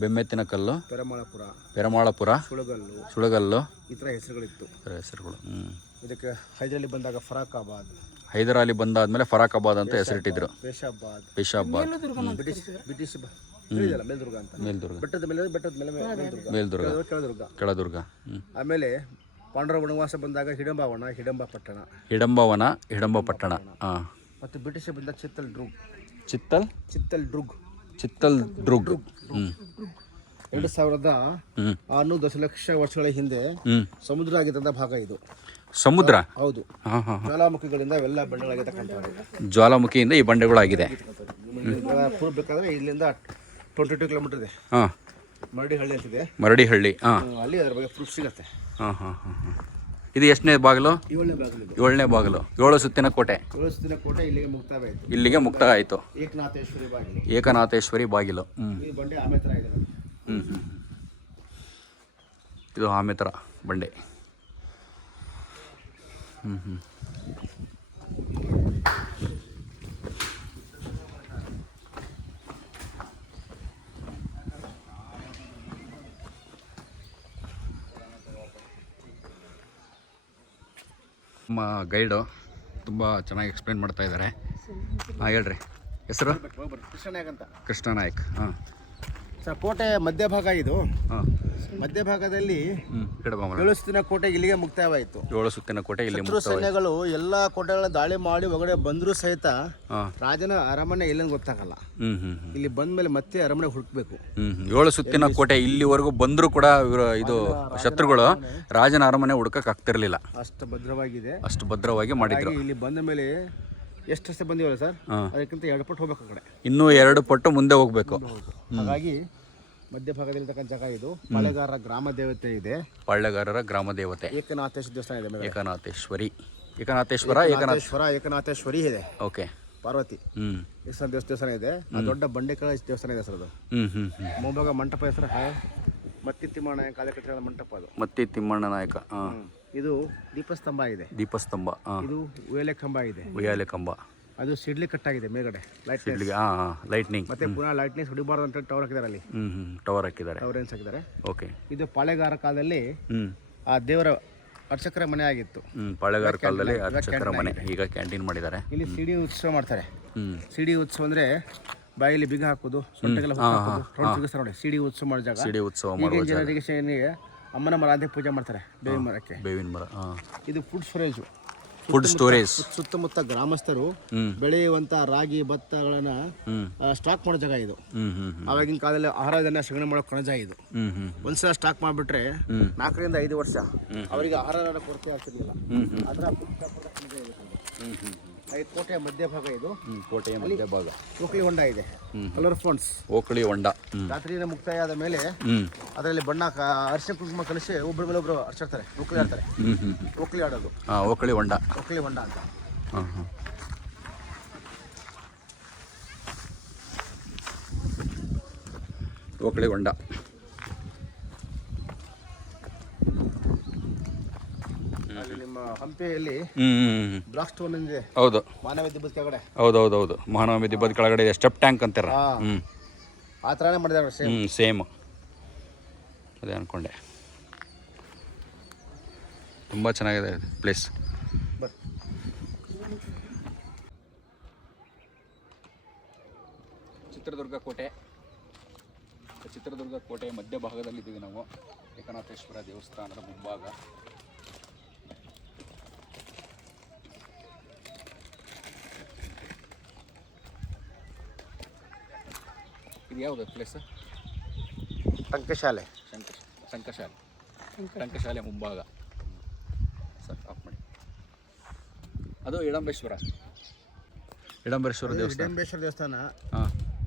ಬೆಮ್ಮೆತ್ತಿನ ಕಲ್ಲು, ಪೆರಮಾಳಪುರ, ಸುಳಗಲ್ಲು, ಈ ಥರ ಹೆಸರುಗಳು. ಇದಕ್ಕೆ ಹೈದರಾಲಿ ಬಂದಾಗ ಹೈದರಾಲಿ ಬಂದಾದ್ಮೇಲೆ ಫರಾಕಾಬಾದ್ ಅಂತ ಹೆಸರಿಟ್ಟಿದ್ರು. ಪೇಶಾಬಾದ್, ಮೇಲ್ದುರ್ಗ, ಕೆಳದುರ್ಗ. ಆಮೇಲೆ ಪಾಂಡವರ ವನವಾಸ ಬಂದಾಗ ಹಿಡಂಬ ಪಟ್ಟಣ. ಮತ್ತು ಬ್ರಿಟಿಷ್ ಬಂದ ಚಿತ್ತಲ್ ಡ್ರುಗ್. 2600 ದಶಲಕ್ಷ ವರ್ಷಗಳ ಹಿಂದೆ ಸಮುದ್ರ ಆಗಿದ್ದ ಭಾಗ ಇದು. ಸಮುದ್ರ? ಹೌದು. ಜ್ವಾಲಾಮುಖಿಗಳಿಂದ ಇವೆಲ್ಲ ಬಂಡೆಗಳಾಗಿರ್ತಕ್ಕಂಥದ್ದು. ಜ್ವಾಲಾಮುಖಿಯಿಂದ ಈ ಬಂಡೆಗಳಾಗಿದೆ. ಬೇಕಾದ್ರೆ ಇಲ್ಲಿಂದ 22 ಕಿಲೋಮೀಟರ್ ಇದೆ. ಮರಡಿಹಳ್ಳಿ ಅಂತಿದೆ. ಅಲ್ಲಿ ಅದರ ಬಗ್ಗೆ ಪ್ರೂಫ್ ಸಿಗುತ್ತೆ. ಇದು ಎಷ್ಟನೇ ಬಾಗಿಲು? 7ನೇ ಬಾಗಿಲು. 7 ಸುತ್ತಿನ ಕೋಟೆ. ಇಲ್ಲಿಗೆ ಮುಕ್ತಾಯ ಆಯಿತು. ಏಕನಾಥೇಶ್ವರಿ ಬಾಗಿಲು. ಇದು ಆಮೆತರ ಬಂಡೆ. ನಮ್ಮ ಗೈಡು ತುಂಬ ಚೆನ್ನಾಗಿ ಎಕ್ಸ್ಪ್ಲೇನ್ ಮಾಡ್ತಾ ಇದ್ದಾರೆ. ಹೇಳ್ರಿ ಹೆಸರು? ಕೃಷ್ಣ ನಾಯಕ್ ಅಂತ. ಕೃಷ್ಣ ನಾಯಕ್. ಸರ್ ಕೋಟೆ ಮಧ್ಯಭಾಗ ಇದು. ಹಾಂ ಮಧ್ಯಭಾಗದಲ್ಲಿ ಕಡೆ ಬಾಮಲ 7 ಸುತ್ತಿನ ಕೋಟೆ ಇಲ್ಲಿಗೆ ಮುಕ್ತಾಯವಾಯಿತು. 7 ಸುತ್ತಿನ ಕೋಟೆ ಇಲ್ಲಿ ಶತ್ರು ಸೈನ್ಯಗಳು ಎಲ್ಲ ಕೋಟೆಗಳನ್ನ ದಾಳಿ ಮಾಡಿ ಒಳಗಡೆ ಬಂದರೂ ಸಹಿತ ಹಾಂ ರಾಜನ ಅರಮನೆ ಎಲ್ಲೆಂದು ಗೊತ್ತಾಗಲ್ಲ. ಇಲ್ಲಿ ಬಂದ್ಮೇಲೆ ಮತ್ತೆ ಅರಮನೆ ಹುಡುಕ್ಬೇಕು. 7 ಸುತ್ತಿನ ಕೋಟೆ ಇಲ್ಲಿವರೆಗೂ ಬಂದರೂ ಕೂಡ ಇದು ಶತ್ರುಗಳು ರಾಜನ ಅರಮನೆ ಹುಡುಕಕ್ಕೆ ಆಗ್ತಿರ್ಲಿಲ್ಲ. ಅಷ್ಟು ಭದ್ರವಾಗಿದೆ, ಅಷ್ಟು ಭದ್ರವಾಗಿ ಮಾಡಿದ್ರು. ಇಲ್ಲಿ ಬಂದ ಮೇಲೆ ಎಷ್ಟು ವರ್ಷ ಬಂದಿವಲ್ಲ ಸರ್, ಅದಕ್ಕಿಂತ 2 ಪಟ್ಟು ಹೋಗ್ಬೇಕು ಆ ಕಡೆ, ಇನ್ನೂ 2 ಪಟ್ಟು ಮುಂದೆ ಹೋಗ್ಬೇಕು. ಹಾಗಾಗಿ ಮಧ್ಯಭಾಗದಲ್ಲಿರ್ತಕ್ಕಂಥ ಜಾಗ ಇದು. ಪಾಳೆಗಾರರ ಗ್ರಾಮ ದೇವತೆ ಇದೆ, ಪಾಳೆಗಾರರ ಗ್ರಾಮ ದೇವತೆ ಏಕನಾಥೇಶ್ವರ ದೇವಸ್ಥಾನ ಇದೆ ಮೇಲೆ. ಏಕನಾಥೇಶ್ವರಿ ಇದೆ. ಓಕೆ. ಪಾರ್ವತಿ ದೇವಸ್ಥಾನ ಇದೆ. ದೊಡ್ಡ ಬಂಡೆಕಳ ದೇವಸ್ಥಾನ ಇದೆ ಸರ್ ಅದು. ಮುಂಭಾಗ ಮಂಟಪ ಹೆಸರು ಮತ್ತಿ ತಿಮ್ಮಣ್ಣ ನಾಯಕ ಕಾಲ ಕಟ್ಟಿದ ಮಂಟಪ ಅದು. ಮತ್ತಿ ತಿಮ್ಮಣ್ಣ ನಾಯಕ. ಇದು ದೀಪಸ್ತಂಭ ಇದೆ. ದೀಪಸ್ತಂಭ. ಇದು ಉಯ್ಯಾಲೆ ಕಂಬ ಇದೆ. ಉಯ್ಯಾಲೆ ಕಂಬ. ಅದು ಸಿಡ್ಲಿ ಕಟ್ಟಾಗಿದೆ ಮೇಲ್ಗಡೆ ಲೈಟ್ನಿಂಗ್. ಮತ್ತೆ ಪುನಃ ಲೈಟ್ನಿಂಗ್ ಹೊಡಿಬಾರ್ದು ಅಂತ ಟವರ್ ಹಾಕಿದ್ದಾರೆ ಅಲ್ಲಿ. ಟವರ್ ಹಾಕಿದ್ದಾರೆ. ಟವರ್ ಹಾಕಿದ್ದಾರೆ. ಓಕೆ. ಇದು ಪಾಳೆಗಾರ ಕಾಲದಲ್ಲಿ ಆ ದೇವರ ಅರ್ಚಕರ ಮನೆ ಆಗಿತ್ತು. ಪಾಳೆಗಾರ ಕಾಲದಲ್ಲಿ ಅರ್ಚಕರ ಮನೆ, ಈಗ ಕ್ಯಾಂಟೀನ್ ಮಾಡಿದ್ದಾರೆ. ಇಲ್ಲಿ ಸಿಡಿ ಉತ್ಸವ ಮಾಡ್ತಾರೆ. ಸಿಡಿ ಉತ್ಸವ ಅಂದ್ರೆ ಬಾಯಲ್ಲಿ ಬಿಗ ಹಾಕೋದು, ಸೊಂಟಗೆಲ್ಲ ಹಾಕೋದು, ನೋಡಿ ಸಿಡಿ ಉತ್ಸವ ಮಾಡೋ ಜಾಗ. ಸಿಡಿ ಉತ್ಸವ ಮಾಡುವ ಜನರಿಗೆ ಅಮ್ಮನ ಮರ ಅಂತ ಪೂಜೆ ಮಾಡ್ತಾರೆ, ಬೇವಿನ ಮರಕ್ಕೆ. ಬೇವಿನ ಮರ. ಇದು ಫುಡ್ ಸ್ಟೋರೇಜ್. ಸುತ್ತಮುತ್ತ ಗ್ರಾಮಸ್ಥರು ಬೆಳೆಯುವಂತ ರಾಗಿ ಭತ್ತಗಳನ್ನ ಸ್ಟಾಕ್ ಮಾಡೋ ಜಾಗ ಇದು. ಆವಾಗಿನ ಕಾಲದಲ್ಲಿ ಆಹಾರದನ್ನ ಸಂಗ್ರಹಣೆ ಮಾಡೋ ಕಣಜ ಇದು. ಒಂದ್ಸಲ ಸ್ಟಾಕ್ ಮಾಡಿಬಿಟ್ರೆ 4 ರಿಂದ 5 ವರ್ಷ ಅವರಿಗೆ ಆಹಾರ ಕೊರತೆ ಆಗ್ತಿರ್ಲಿಲ್ಲ. ಅದರ ಕೋಟೆಯ ಮಧ್ಯಭಾಗ ಇದು. ಕೋಟೆಯ ಮಧ್ಯಭಾಗ ಓಕಳಿ ಹೊಂಡ ಇದೆ, ಕಲರ್ ಫೋನ್ಸ್. ಓಕಳಿ ಹೊಂಡ. ರಾತ್ರಿಯಿಂದ ಮುಕ್ತಾಯ ಆದ ಮೇಲೆ ಅದರಲ್ಲಿ ಬಣ್ಣ ಅರಿಶಿನ ಕುಂಕುಮ ಕಲಿಸಿ ಒಬ್ಬರ ಮೇಲೆ ಒಬ್ರು ಅರ್ಚಾಡ್ತಾರೆ, ಓಕಳಿ ಆಡ್ತಾರೆ. ಓಕಳಿ ಆಡೋದು ಓಕಳಿ ಹೊಂಡ. ಓಕಳಿ ಹೊಂಡ ಅಂತ. ಓಕಳಿ ಹೊಂಡ. ನಿಮ್ಮ ಹಂಪಿಯಲ್ಲಿ ಬ್ಲಾಕ್ ಸ್ಟೋನ್ ಇದೆ. ಹೌದು. ಮಾನವ ದಿಬ್ಬದ ಕೆಳಗಡೆ. ಹೌದು. ಮಹಾನವಮಿ ದಿಬ್ಬದ ಕೆಳಗಡೆ ಇದೆ, ಸ್ಟೆಪ್ ಟ್ಯಾಂಕ್ ಅಂತಾರ. ಆ ಥರನೇ ಮಾಡಿದ್ದಾರೆ. ಸೇಮ್ ಅದೇ ಅನ್ಕೊಂಡೆ. ತುಂಬ ಚೆನ್ನಾಗಿದೆ ಪ್ಲೇಸ್. ಚಿತ್ರದುರ್ಗ ಕೋಟೆಯ ಮಧ್ಯಭಾಗದಲ್ಲಿದ್ದೀವಿ ನಾವು. ಏಕನಾಥೇಶ್ವರ ದೇವಸ್ಥಾನದ ಮುಂಭಾಗ. ಇದು ಯಾವುದು ಪ್ಲೇಸ್? ಟಂಕಶಾಲೆ. ಟಂಕಶಾಲೆ ಮುಂಭಾಗ. ಸರ್ ಆಫ್ ಮಾಡಿ. ಅದು ಹಿಡಂಬೇಶ್ವರ ದೇವಸ್ಥಾನ.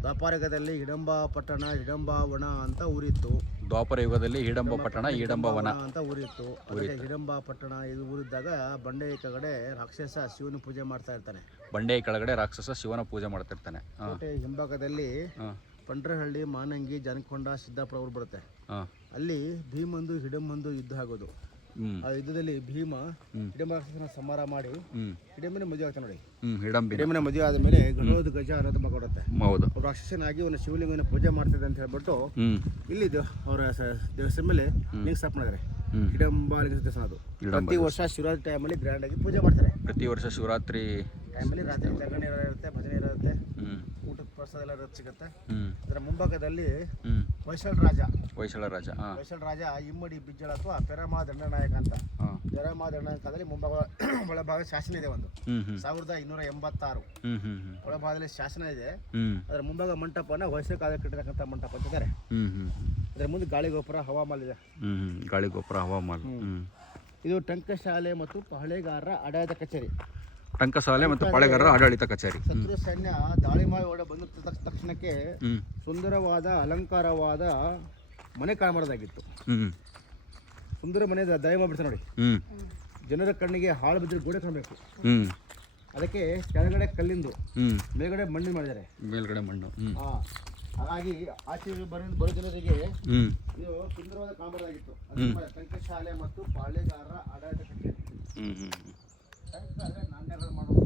ದ್ವಾಪರಯುಗದಲ್ಲಿ ಹಿಡಂಬ ಪಟ್ಟಣ, ಹಿಡಂಬವನ ಅಂತ ಊರಿತ್ತು. ದ್ವಾಪರ ಯುಗದಲ್ಲಿ ಹಿಡಂಬ ಪಟ್ಟಣ, ಹಿಡಂಬವನ ಅಂತ ಊರಿತ್ತು. ಹಿಡಂಬ ಪಟ್ಟಣ ಇದು ಊರಿದ್ದಾಗ ಬಂಡೆ ಕೆಳಗಡೆ ರಾಕ್ಷಸ ಶಿವನ ಪೂಜೆ ಮಾಡ್ತಾ ಇರ್ತಾನೆ. ಕೋಟೆ ಹಿಂಭಾಗದಲ್ಲಿ ಪಂಡ್ರಹಳ್ಳಿ, ಮಾನಂಗಿ, ಜಾನಕೊಂಡ, ಸಿದ್ದಾಪುರ ಊರು ಬರುತ್ತೆ. ಅಲ್ಲಿ ಭೀಮಂದು ಹಿಡಂಬಂದು ಯುದ್ಧ ಆಗೋದು. ಆ ಯುದ್ಧದಲ್ಲಿ ಭೀಮ ಹಿಡಂಬ ರಾಕ್ಷಸನ ಸಂಹಾರ ಮಾಡಿ ಹಿಡಂಬನ ಮದುವೆ ಆಗ್ತಾನೆ ನೋಡಿ. ಹಿಡಂಬನ ಮದುವೆ ಆದಮೇಲೆ ಗಣೋದ್ ಗಜ ಅನ್ನೋದು ಮಗ ಬರುತ್ತೆ. ರಾಕ್ಷಸನಾಗಿ ಅವನ ಶಿವಲಿಂಗನ ಪೂಜೆ ಮಾಡ್ತಿದ್ದೆ ಅಂತ ಹೇಳ್ಬಿಟ್ಟು ಇಲ್ಲಿ ಅವರ ದೇವಸ್ಥಾನ ಮೇಲೆ ಲಿಂಗ ಸ್ಥಾಪನೆ ಮಾಡಿದ್ದಾರೆ. ಹಿಡಂಬ ಲಿಂಗ ದೇವಸ್ಥಾನ ಅದು. ಪ್ರತಿ ವರ್ಷ ಶಿವರಾತ್ರಿ ಟೈಮಲ್ಲಿ ಗ್ರ್ಯಾಂಡ್ ಆಗಿ ಪೂಜೆ ಮಾಡ್ತಾರೆ. ಶಿವರಾತ್ರಿ ಟೈಮಲ್ಲಿ ರಾತ್ರಿ ಜಾಗರಣೆ ಇರುತ್ತೆ, ಭಜನೆ ಇರುತ್ತೆ, ಊಟದ ಪ್ರಸಾದ ಎಲ್ಲ ಸಿಗುತ್ತೆ. ಅದರ ಮುಂಭಾಗದಲ್ಲಿ ಹೊಯ್ಸಳ ರಾಜ ಇಮ್ಮಡಿ ಬಿಜ್ಜಳ ಅಥವಾ ಪೆರಮ ದಂಡನಾಯಕ ಅಂತ. ಪೆರಮ ದಂಡನಾಯಕ ಕಾಲದಲ್ಲಿ ಮುಂಭಾಗ ಒಳಭಾಗ ಶಾಸನ ಇದೆ ಒಂದು 1286 ಒಳಭಾಗದಲ್ಲಿ ಶಾಸನ ಇದೆ. ಅದರ ಮುಂಭಾಗ ಮಂಟಪನ ಹೊಯ್ಸಳ ಕಾಲದಲ್ಲಿ ಕಟ್ಟಿರ್ತಕ್ಕಂಥ ಮಂಟಪ ಅಂತಿದ್ದಾರೆ. ಅದರ ಮುಂದೆ ಗಾಳಿಗೋಪುರ, ಹವಾಮಾಲ್ ಇದೆ. ಇದು ಟಂಕಶಾಲೆ ಮತ್ತು ಪಾಳೆಗಾರರ ಆಡಳಿತ ಕಚೇರಿ. ಶತ್ರು ಸೈನ್ಯ ದಾಳಿ ಮಾಡಿ ಒಳ ಬಂದ ತಕ್ಷಣಕ್ಕೆ ಸುಂದರವಾದ ಅಲಂಕಾರವಾದ ಮನೆ ಕಾಣಬಾರ್ದಾಗಿತ್ತು. ಸುಂದರ ಮನೆ ದಾಳಿ ಮಾಡಿಬಿಡ್ತಾರೆ ನೋಡಿ. ಜನರ ಕಣ್ಣಿಗೆ ಹಾಳು ಬಿದ್ದರೆ ಗೋಡೆ ಕಾಣಬೇಕು. ಅದಕ್ಕೆ ಕೆಳಗಡೆ ಕಲ್ಲಿಂದು, ಮೇಲ್ಗಡೆ ಮಣ್ಣು ಮಾಡಿದ್ದಾರೆ. ಹಾಗಾಗಿ ಆಚೆ ಬರೋ ಜನರಿಗೆ ಇದು ಸುಂದರವಾದ ಕಾಣಬಾರ್ದಾಗಿತ್ತು. ಟಂಕಶಾಲೆ ಮತ್ತು ಪಾಳೆಗಾರರ ಆಡಳಿತ ಕಚೇರಿ. ನಾಣ್ಯಗಳು ಮಾಡೋದು.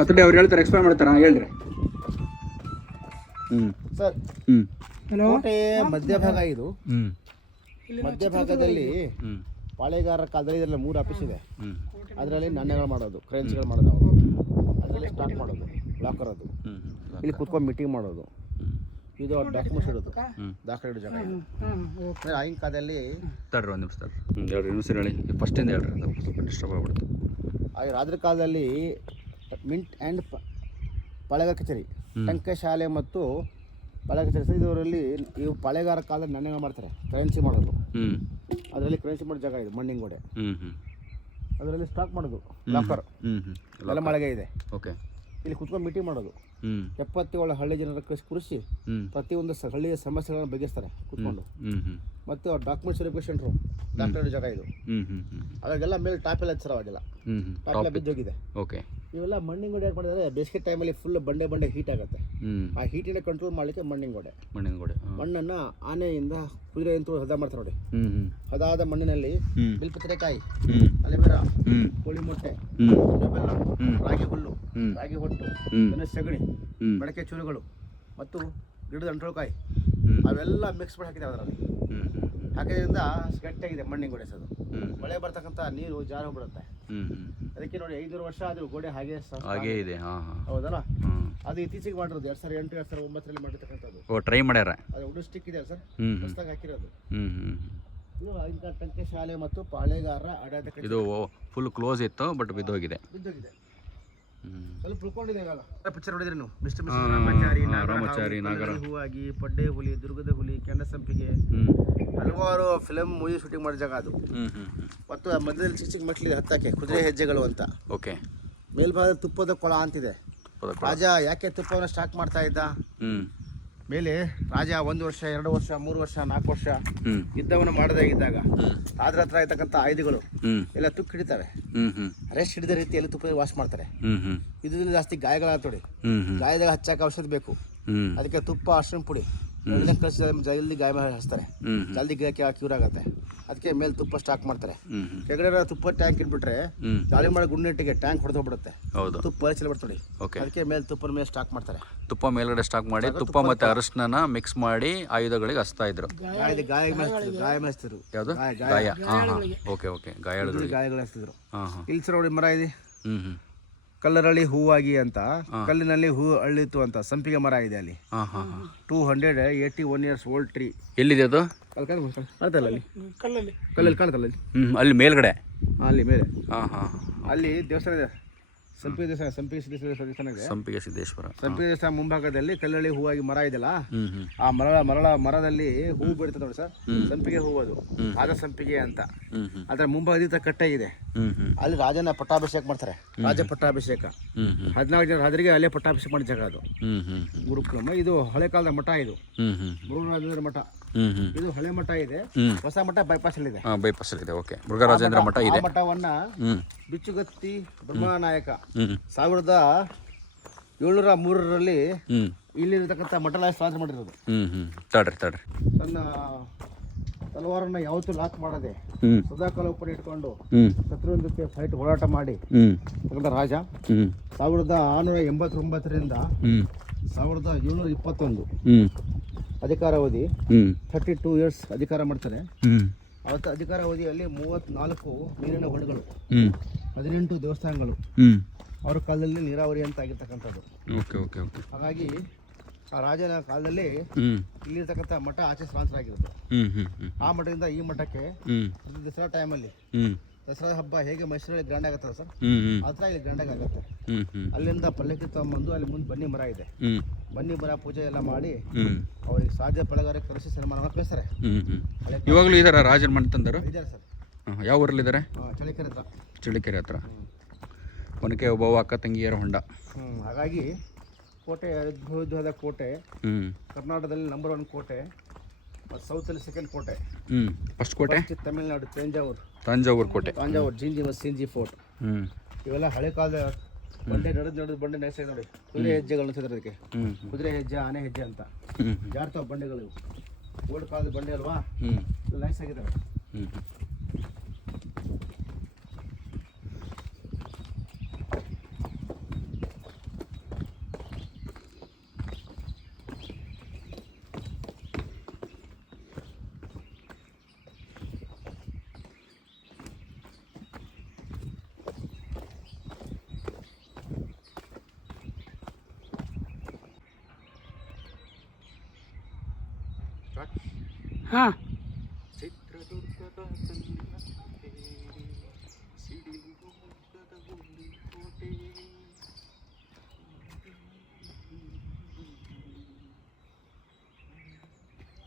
ಅದರಲ್ಲಿ ಅವ್ರು ಹೇಳ್ತಾರೆ ಎಕ್ಸ್ಪ್ಲೈನ್ ಮಾಡ್ತಾರಾ ಹೇಳ್ರಿ. ಸರ್ ಕೋಟೆ ಮಧ್ಯಭಾಗ ಇದು. ಮಧ್ಯಭಾಗದಲ್ಲಿ ಪಾಳೆಗಾರರ ಕಾಲದಲ್ಲಿ ಇದರಲ್ಲಿ 3 ಆಫೀಸ್ ಇದೆ. ಅದರಲ್ಲಿ ನಾಣ್ಯಗಳು ಮಾಡೋದು, ಕರೆನ್ಸಿಗಳು ಮಾಡೋದು, ಅವರು ಅದರಲ್ಲಿ ಸ್ಟಾಕ್ ಮಾಡೋದು, ಲಾಕರ್ ಅದು, ಇಲ್ಲಿ ಕುತ್ಕೊಂಡು ಮೀಟಿಂಗ್ ಮಾಡೋದು, ಇದು ಡಾಕ್ಯುಮೆಂಟ್ಸ್ ಇಡೋದು, ದಾಖಲೆ ಇಡೋ ಜಾಗ ಇದು. ಆಗಿನ ಕಾಲದಲ್ಲಿ ತಡ್ರಿ ಒಂದು ನಿಮಿಷ ಹೇಳ್ರಿ, ಇನ್ನೊಂದ್ಸರಿ ಹೇಳಿ, ಫಸ್ಟಿಂದ ಹೇಳ್ರಿ, ಸ್ವಲ್ಪ ಡಿಸ್ಟರ್ಬ್ ಆಗ್ಬಿಡ್ತು. ಆಗ ರಾಜರ ಕಾಲದಲ್ಲಿ ಮಿಂಟ್ ಆ್ಯಂಡ್ ಪಾಳೆಗಾರ ಕಚೇರಿ, ಟಂಕಶಾಲೆ ಮತ್ತು ಪಾಳೆಗಾರ ಕಚೇರಿ ಇದರಲ್ಲಿ ಇವು ಪಾಳೆಗಾರ ಕಾಲದಲ್ಲಿ ನಾಣ್ಯಗಳು ಮಾಡ್ತಾರೆ, ಕರೆನ್ಸಿ ಮಾಡೋದು. ಅದರಲ್ಲಿ ಕರೆನ್ಸಿ ಮಾಡೋ ಜಾಗ ಇದೆ, ಮಣ್ಣಿನ ಗೋಡೆ. ಅದರಲ್ಲಿ ಸ್ಟಾಕ್ ಮಾಡೋದು, ಲಾಕರ್ ಎಲ್ಲ ಮಳೆಗೆ ಇದೆ. ಓಕೆ, ಇಲ್ಲಿ ಕುತ್ಕೊಂಡು ಮೀಟಿಂಗ್ ಮಾಡೋದು. 77 ಹಳ್ಳಿ ಜನರ ಕೂರಿಸಿ ಪ್ರತಿಯೊಂದು ಹಳ್ಳಿಯ ಸಮಸ್ಯೆಗಳನ್ನು ಬಗೆಹರಿಸ್ತಾರೆ ಕುತ್ಕೊಂಡು. ಮತ್ತು ಡಾಕ್ಯುಮೆಂಟ್ಸ್ ವೆರಿಫಿಕೇಶನ್ ರೂಮ್, ಡಾಕ್ಟರ್ ಜಾಗ ಇದು. ಅವಾಗೆಲ್ಲ ಮೇಲೆ ಟಾಪ್ ಎಲ್ಲ ಹಚ್ಚಾರ, ಅವಾಗೆಲ್ಲ ಟಾಪ್ ಎಲ್ಲ ಬಿದ್ದೋಗಿದೆ. ಓಕೆ, ಇವೆಲ್ಲ ಮಣ್ಣಿನ ಗೋಡೆ ಯಾಕೆ ಮಾಡಿದರೆ ಬೇಸಿಗೆ ಟೈಮಲ್ಲಿ ಫುಲ್ ಬಂಡೆ ಹೀಟ್ ಆಗುತ್ತೆ. ಆ ಹೀಟಿನ ಕಂಟ್ರೋಲ್ ಮಾಡಲಿಕ್ಕೆ ಮಣ್ಣಿನ ಗೋಡೆ. ಮಣ್ಣನ್ನು ಆನೆಯಿಂದ ಕುದುರೆ ಅಂತ ಹದ ಮಾಡ್ತಾರೆ ನೋಡಿ. ಹದಾದ ಮಣ್ಣಿನಲ್ಲಿ ಬಿಲ್ಪತ್ರೆಕಾಯಿ, ಅಲೆಬೇರ, ಕೋಳಿ ಮೊಟ್ಟೆ, ಬೆಲ್ಲ, ರಾಗಿ ಹುಲ್ಲು, ರಾಗಿ ಹೊಟ್ಟು, ಸಗಣಿ, ಮಡಕೆ ಚೂರುಗಳು ಮತ್ತು ಗಿಡದ ಅಂಟ್ರೋಕಾಯಿ ಅವೆಲ್ಲ ಮಿಕ್ಸ್ ಮಾಡಿ ಹಾಕಿದ್ದಾರೆ. ಅದರಲ್ಲಿ ಹಾಕಿದ್ರಿಂದ ಗಟ್ಟಿಯಾಗಿದೆ ಮಣ್ಣಿನ ಗೋಡೆ. ಅದು ಮಳೆ ಬರ್ತಕ್ಕಂಥ ನೀರು ಜಾರಿ ಹೋಗ್ಬಿಡುತ್ತೆ. ಅದಕ್ಕೆ ನೋಡಿ 500 ವರ್ಷ ಆದರೂ ಗೋಡೆ ಹಾಗೆ ಇದೆ. ಹೌದಲ್ಲ, ಅದು ಇತ್ತೀಚೆಗೆ ಮಾಡಿರೋದು 2008 2009 ಮಾಡಿರ್ತಕ್ಕಂಥದ್ದು. ಟ್ರೈ ಮಾಡ್ಯಾರ. ಅದು ವುಡ್ ಸ್ಟಿಕ್ ಇದೆ ಸರ್, ಹೊಸದಾಗಿ ಹಾಕಿರೋದು. ಇದು ಆಗಿನ ಟಂಕಶಾಲೆ ಮತ್ತು ಪಾಳೆಗಾರರ ಆಡಳಿತ. ಇದು ಫುಲ್ ಕ್ಲೋಸ್ ಇತ್ತು, ಬಟ್ ಬಿದ್ದೋಗಿದೆ. ಸ್ವಲ್ಪ ಉಳ್ಕೊಂಡಿದೆ. ಇವಾಗ ಪಿಕ್ಚರ್ ನೋಡಿದ್ರಿ ನೀವು, ಮಿಸ್ಟರ್ ರಾಮಾಚಾರಿ, ನಾಗರ ಹೂವಾಗಿ, ಪಡ್ಡೆ ಹುಲಿ, ದುರ್ಗದ ಹುಲಿ, ಕೆಂಡಸಂಪಿಗೆ, ಹಲವಾರು ಫಿಲಮ್ ಮೂವಿ ಶೂಟಿಂಗ್ ಮಾಡೋ ಜಾಗ ಅದು. ಮತ್ತು ಮಧ್ಯದಲ್ಲಿ ಚಿಕ್ಕ ಮೆಟ್ಲಿದೆ ಹತ್ತಕ್ಕೆ, ಕುದುರೆ ಹೆಜ್ಜೆಗಳು ಅಂತ. ಓಕೆ, ಮೇಲ್ಭಾಗ ತುಪ್ಪದ ಕೊಳ ಅಂತಿದೆ. ರಾಜ ಯಾಕೆ ತುಪ್ಪವನ್ನು ಸ್ಟಾಕ್ ಮಾಡ್ತಾ ಇದ್ದ? ಮೇಲೆ ರಾಜ 1 ವರ್ಷ 2 ವರ್ಷ 3 ವರ್ಷ 4 ವರ್ಷ ಯುದ್ಧವನ್ನು ಮಾಡದೇ ಇದ್ದಾಗ ಅದ್ರ ಹತ್ರ ಇರ್ತಕ್ಕಂಥ ಆಯುಧಗಳು ಎಲ್ಲ ತುಕ್ಕು ಹಿಡಿತಾರೆ. ರೆಸ್ಟ್ ಹಿಡಿದ ರೀತಿಯಲ್ಲಿ ತುಪ್ಪ ವಾಶ್ ಮಾಡ್ತಾರೆ. ಇದರಲ್ಲಿ ಜಾಸ್ತಿ ಗಾಯಗಳಾಗ್ತೊಡಿ, ಗಾಯದಾಗ ಹಚ್ಚಾಕ ಔಷಧ ಬೇಕು. ಅದಕ್ಕೆ ತುಪ್ಪ, ಅರ್ಶಿನ ಪುಡಿ ಕಳಿಸಿದ ಜಲ್ದಿ ಗಾಯ ಹಚ್ತಾರೆ, ಜಲ್ದಿ ಕ್ಯೂರ್ ಆಗುತ್ತೆ. ಅದಕ್ಕೆ ಮೇಲೆ ತುಪ್ಪ ಸ್ಟಾಕ್ ಮಾಡ್ತಾರೆ. ಕೆಳಗಡೆ ತುಪ್ಪ ಟ್ಯಾಂಕ್ ಇಟ್ಬಿಟ್ರೆ ಗಾಳಿ ಮಾಡೋ ಗುಂಡಿಟ್ಟಿಗೆ ಟ್ಯಾಂಕ್ ಹೊಡೆದು ಹೋಗ್ಬಿಡುತ್ತೆ. ತುಪ್ಪ ಚಲ ಬಿಡ್ತೊಡಿ. ಅದಕ್ಕೆ ಮೇಲೆ ತುಪ್ಪದ ಮೇಲೆ ಸ್ಟಾಕ್ ಮಾಡ್ತಾರೆ. ತುಪ್ಪ ಮೇಲ್ಗಡೆ ಸ್ಟಾಕ್ ಮಾಡಿ ತುಪ್ಪ ಮತ್ತೆ ಅರಶಿನ ಮಿಕ್ಸ್ ಮಾಡಿ ಆಯುಧಗಳಿಗೆ ಹಚ್ತಾ ಇದ್ರು. ಗಾಯ ಮೇಯಿಸ್ತಿದ್ರು. ಯಾವುದು ಗಾಯ? ಓಕೆ ಓಕೆ, ಗಾಯಗಳು ಹಚ್ತಿದ್ರು. ಇಲ್ಲಿ ಸರ್ ನೋಡಿ ಮರ ಇದೆ, ಕಲ್ಲರಳಿ ಹೂವಾಗಿ ಅಂತ, ಕಲ್ಲಿನಲ್ಲಿ ಹೂ ಅಳ್ಳಿತು ಅಂತ ಸಂಪಿಗೆ ಮರ ಇದೆ ಅಲ್ಲಿ. 281 years old ಟ್ರೀ. ಎಲ್ಲಿದೆ ಅದು? ಕಲ್ಲಲ್ಲಿ ಕಾಣ್ತಲ್ಲ ಅಲ್ಲಿ ಮೇಲ್ಗಡೆ, ಅಲ್ಲಿ ಮೇಲೆ. ಅಲ್ಲಿ ದೇವಸ್ಥಾನ ಇದೆ, ಸಂಪಿಗೆ ಸಿದ್ದೇಶ್ವರ ದೇವಸ್ಥಾನ ಮುಂಭಾಗದಲ್ಲಿ ಕಲ್ಲಳ್ಳಿ ಹೂವಾಗಿ ಮರ ಇದೆಯಲ್ಲ, ಆ ಮರದಲ್ಲಿ ಹೂ ಬಿಡ್ತದೆ ನೋಡಿ ಸರ್, ಸಂಪಿಗೆ ಹೂ. ಅದು ರಾಜ ಸಂಪಿಗೆ ಅಂತ. ಅದರ ಮುಂಭಾಗದ ಕಟ್ಟೆ ಇದೆ, ಅಲ್ಲಿ ರಾಜನ ಪಟ್ಟಾಭಿಷೇಕ ಮಾಡ್ತಾರೆ. ರಾಜ ಪಟ್ಟಾಭಿಷೇಕ 14 ಜನ ರಾಜರಿಗೆ ಅಲ್ಲೇ ಪಟ್ಟಾಭಿಷೇಕ ಮಾಡಿದ ಜಾಗ ಅದು. ಗುರುಕ್ರಮ. ಇದು ಹಳೆ ಕಾಲದ ಮಠ. ಇದು ಮುರುಘರಾಜೇಂದ್ರ ಮಠ. ಇದು ಹಳೆ ಮಠ ಇದೆ, ಹೊಸ ಮಠ ಬೈಪಾಸ್ ಅಲ್ಲಿ ಇದೆ. ಓಕೆ, ಮುರುಘರಾಜೇಂದ್ರ ಮಠ ಇದೆ. ಮಠವನ್ನ ಬಿಚ್ಚುಗತ್ತಿ ಬ್ರಹ್ಮನಾಯಕ 1703ರಲ್ಲಿ ಇಲ್ಲಿರ್ತಕ್ಕಂಥ ಮಠಲಾಯ ಸ್ಥಾನ ಮಾಡಿರೋದು. ತನ್ನ ತಲವಾರನ್ನ ಯಾವತ್ತೂ ಲಾಕ್ ಮಾಡದೆ ಸದಾಕಾಲ ಓಪನ್ ಇಟ್ಕೊಂಡು ಶತ್ರುವಿನ ಜೊತೆ ಫೈಟ್ ಹೋರಾಟ ಮಾಡಿ ರಾಜ 1689ರಿಂದ 1721 ಅಧಿಕಾರಾವಧಿ 32 years ಅಧಿಕಾರ ಮಾಡ್ತಾರೆ. ಅವತ್ತು ಅಧಿಕಾರಾವಧಿಯಲ್ಲಿ 34 ನೀರಿನ ಹೊಳೆಗಳು, 18 ದೇವಸ್ಥಾನಗಳು ಅವ್ರ ಕಾಲದಲ್ಲಿ ನೀರಾವರಿ ಅಂತ ಆಗಿರ್ತಕ್ಕಂಥದ್ದು. ಹಾಗಾಗಿ ಆ ರಾಜನ ಕಾಲದಲ್ಲಿ ಇಲ್ಲಿರ್ತಕ್ಕಂಥ ಮಠ ಆಚೆ ಸ್ಥಳಾಂತರಾಗಿರುತ್ತೆ. ಆ ಮಠದಿಂದ ಈ ಮಠಕ್ಕೆ ದಸರಾ ಟೈಮಲ್ಲಿ, ದಸರಾ ಹಬ್ಬ ಹೇಗೆ ಮೈಸೂರಲ್ಲಿ ಗ್ರ್ಯಾಂಡ್ ಆಗುತ್ತಲ್ಲ ಸರ್, ಹತ್ರ ಇಲ್ಲಿ ಗ್ರ್ಯಾಂಡ್ ಆಗುತ್ತೆ. ಅಲ್ಲಿಂದ ಪಲ್ಲಕ್ಕಿ ತಗೊಂಬಂದು ಅಲ್ಲಿ ಮುಂದೆ ಬನ್ನಿ ಮರ ಇದೆ, ಬನ್ನಿ ಮರ ಪೂಜೆ ಎಲ್ಲ ಮಾಡಿ ಅವ್ರಿಗೆ ಸಾಧ್ಯ ಪಳಗಾರ ಕರೆಸಿ ಸನ್ಮಾನ ಕಳಿಸ್ತಾರೆ. ಇವಾಗಲೂ ಇದಾರ ರಾಜನ ಮನೆ ತಂದರು? ಇದ್ದಾರೆ ಸರ್. ಯಾವ ಊರಲ್ಲಿ ಇದ್ದಾರೆ? ಚಳಿಕೆರೆ ಹತ್ರ. ಒನಕೆ ಒಬ್ಬವ ಅಕ್ಕ ತಂಗಿಯರ ಹೊಂಡ. ಹಾಗಾಗಿ ಕೋಟೆ ಅದ್ಭುತವಾದ ಕೋಟೆ, ಕರ್ನಾಟಕದಲ್ಲಿ ನಂಬರ್ 1 ಕೋಟೆ, ಸೌತಲ್ಲಿ 2nd ಕೋಟೆ. ಫಸ್ಟ್ ಕೋಟೆ ತಮಿಳುನಾಡು ತಂಜಾವೂರು ಕೋಟೆ, ಸಿಂಜಿ ಫೋರ್ಟ್. ಇವೆಲ್ಲ ಹಳೆ ಕಾಲದ ಬಂಡೆ ನಡೆದು ಬಂಡೆ ನೈಸ್ ನೋಡಿ. ಕುದುರೆ ಹೆಜ್ಜೆಗಳು ಅನ್ಸಿದ್ರೆ ಅದಕ್ಕೆ ಕುದುರೆ ಹೆಜ್ಜೆ, ಆನೆ ಹೆಜ್ಜೆ ಅಂತ ಜಾಡ್ತಾವ ಬಂಡೆಗಳು. ಓಲ್ಡ್ ಕಾಲದ ಬಂಡೆ ಅಲ್ವಾ, ನೈಸ್ ಆಗಿದ್ದಾವೆ. ಹಾಂ ಚಿತ್ರದುರ್ಗದ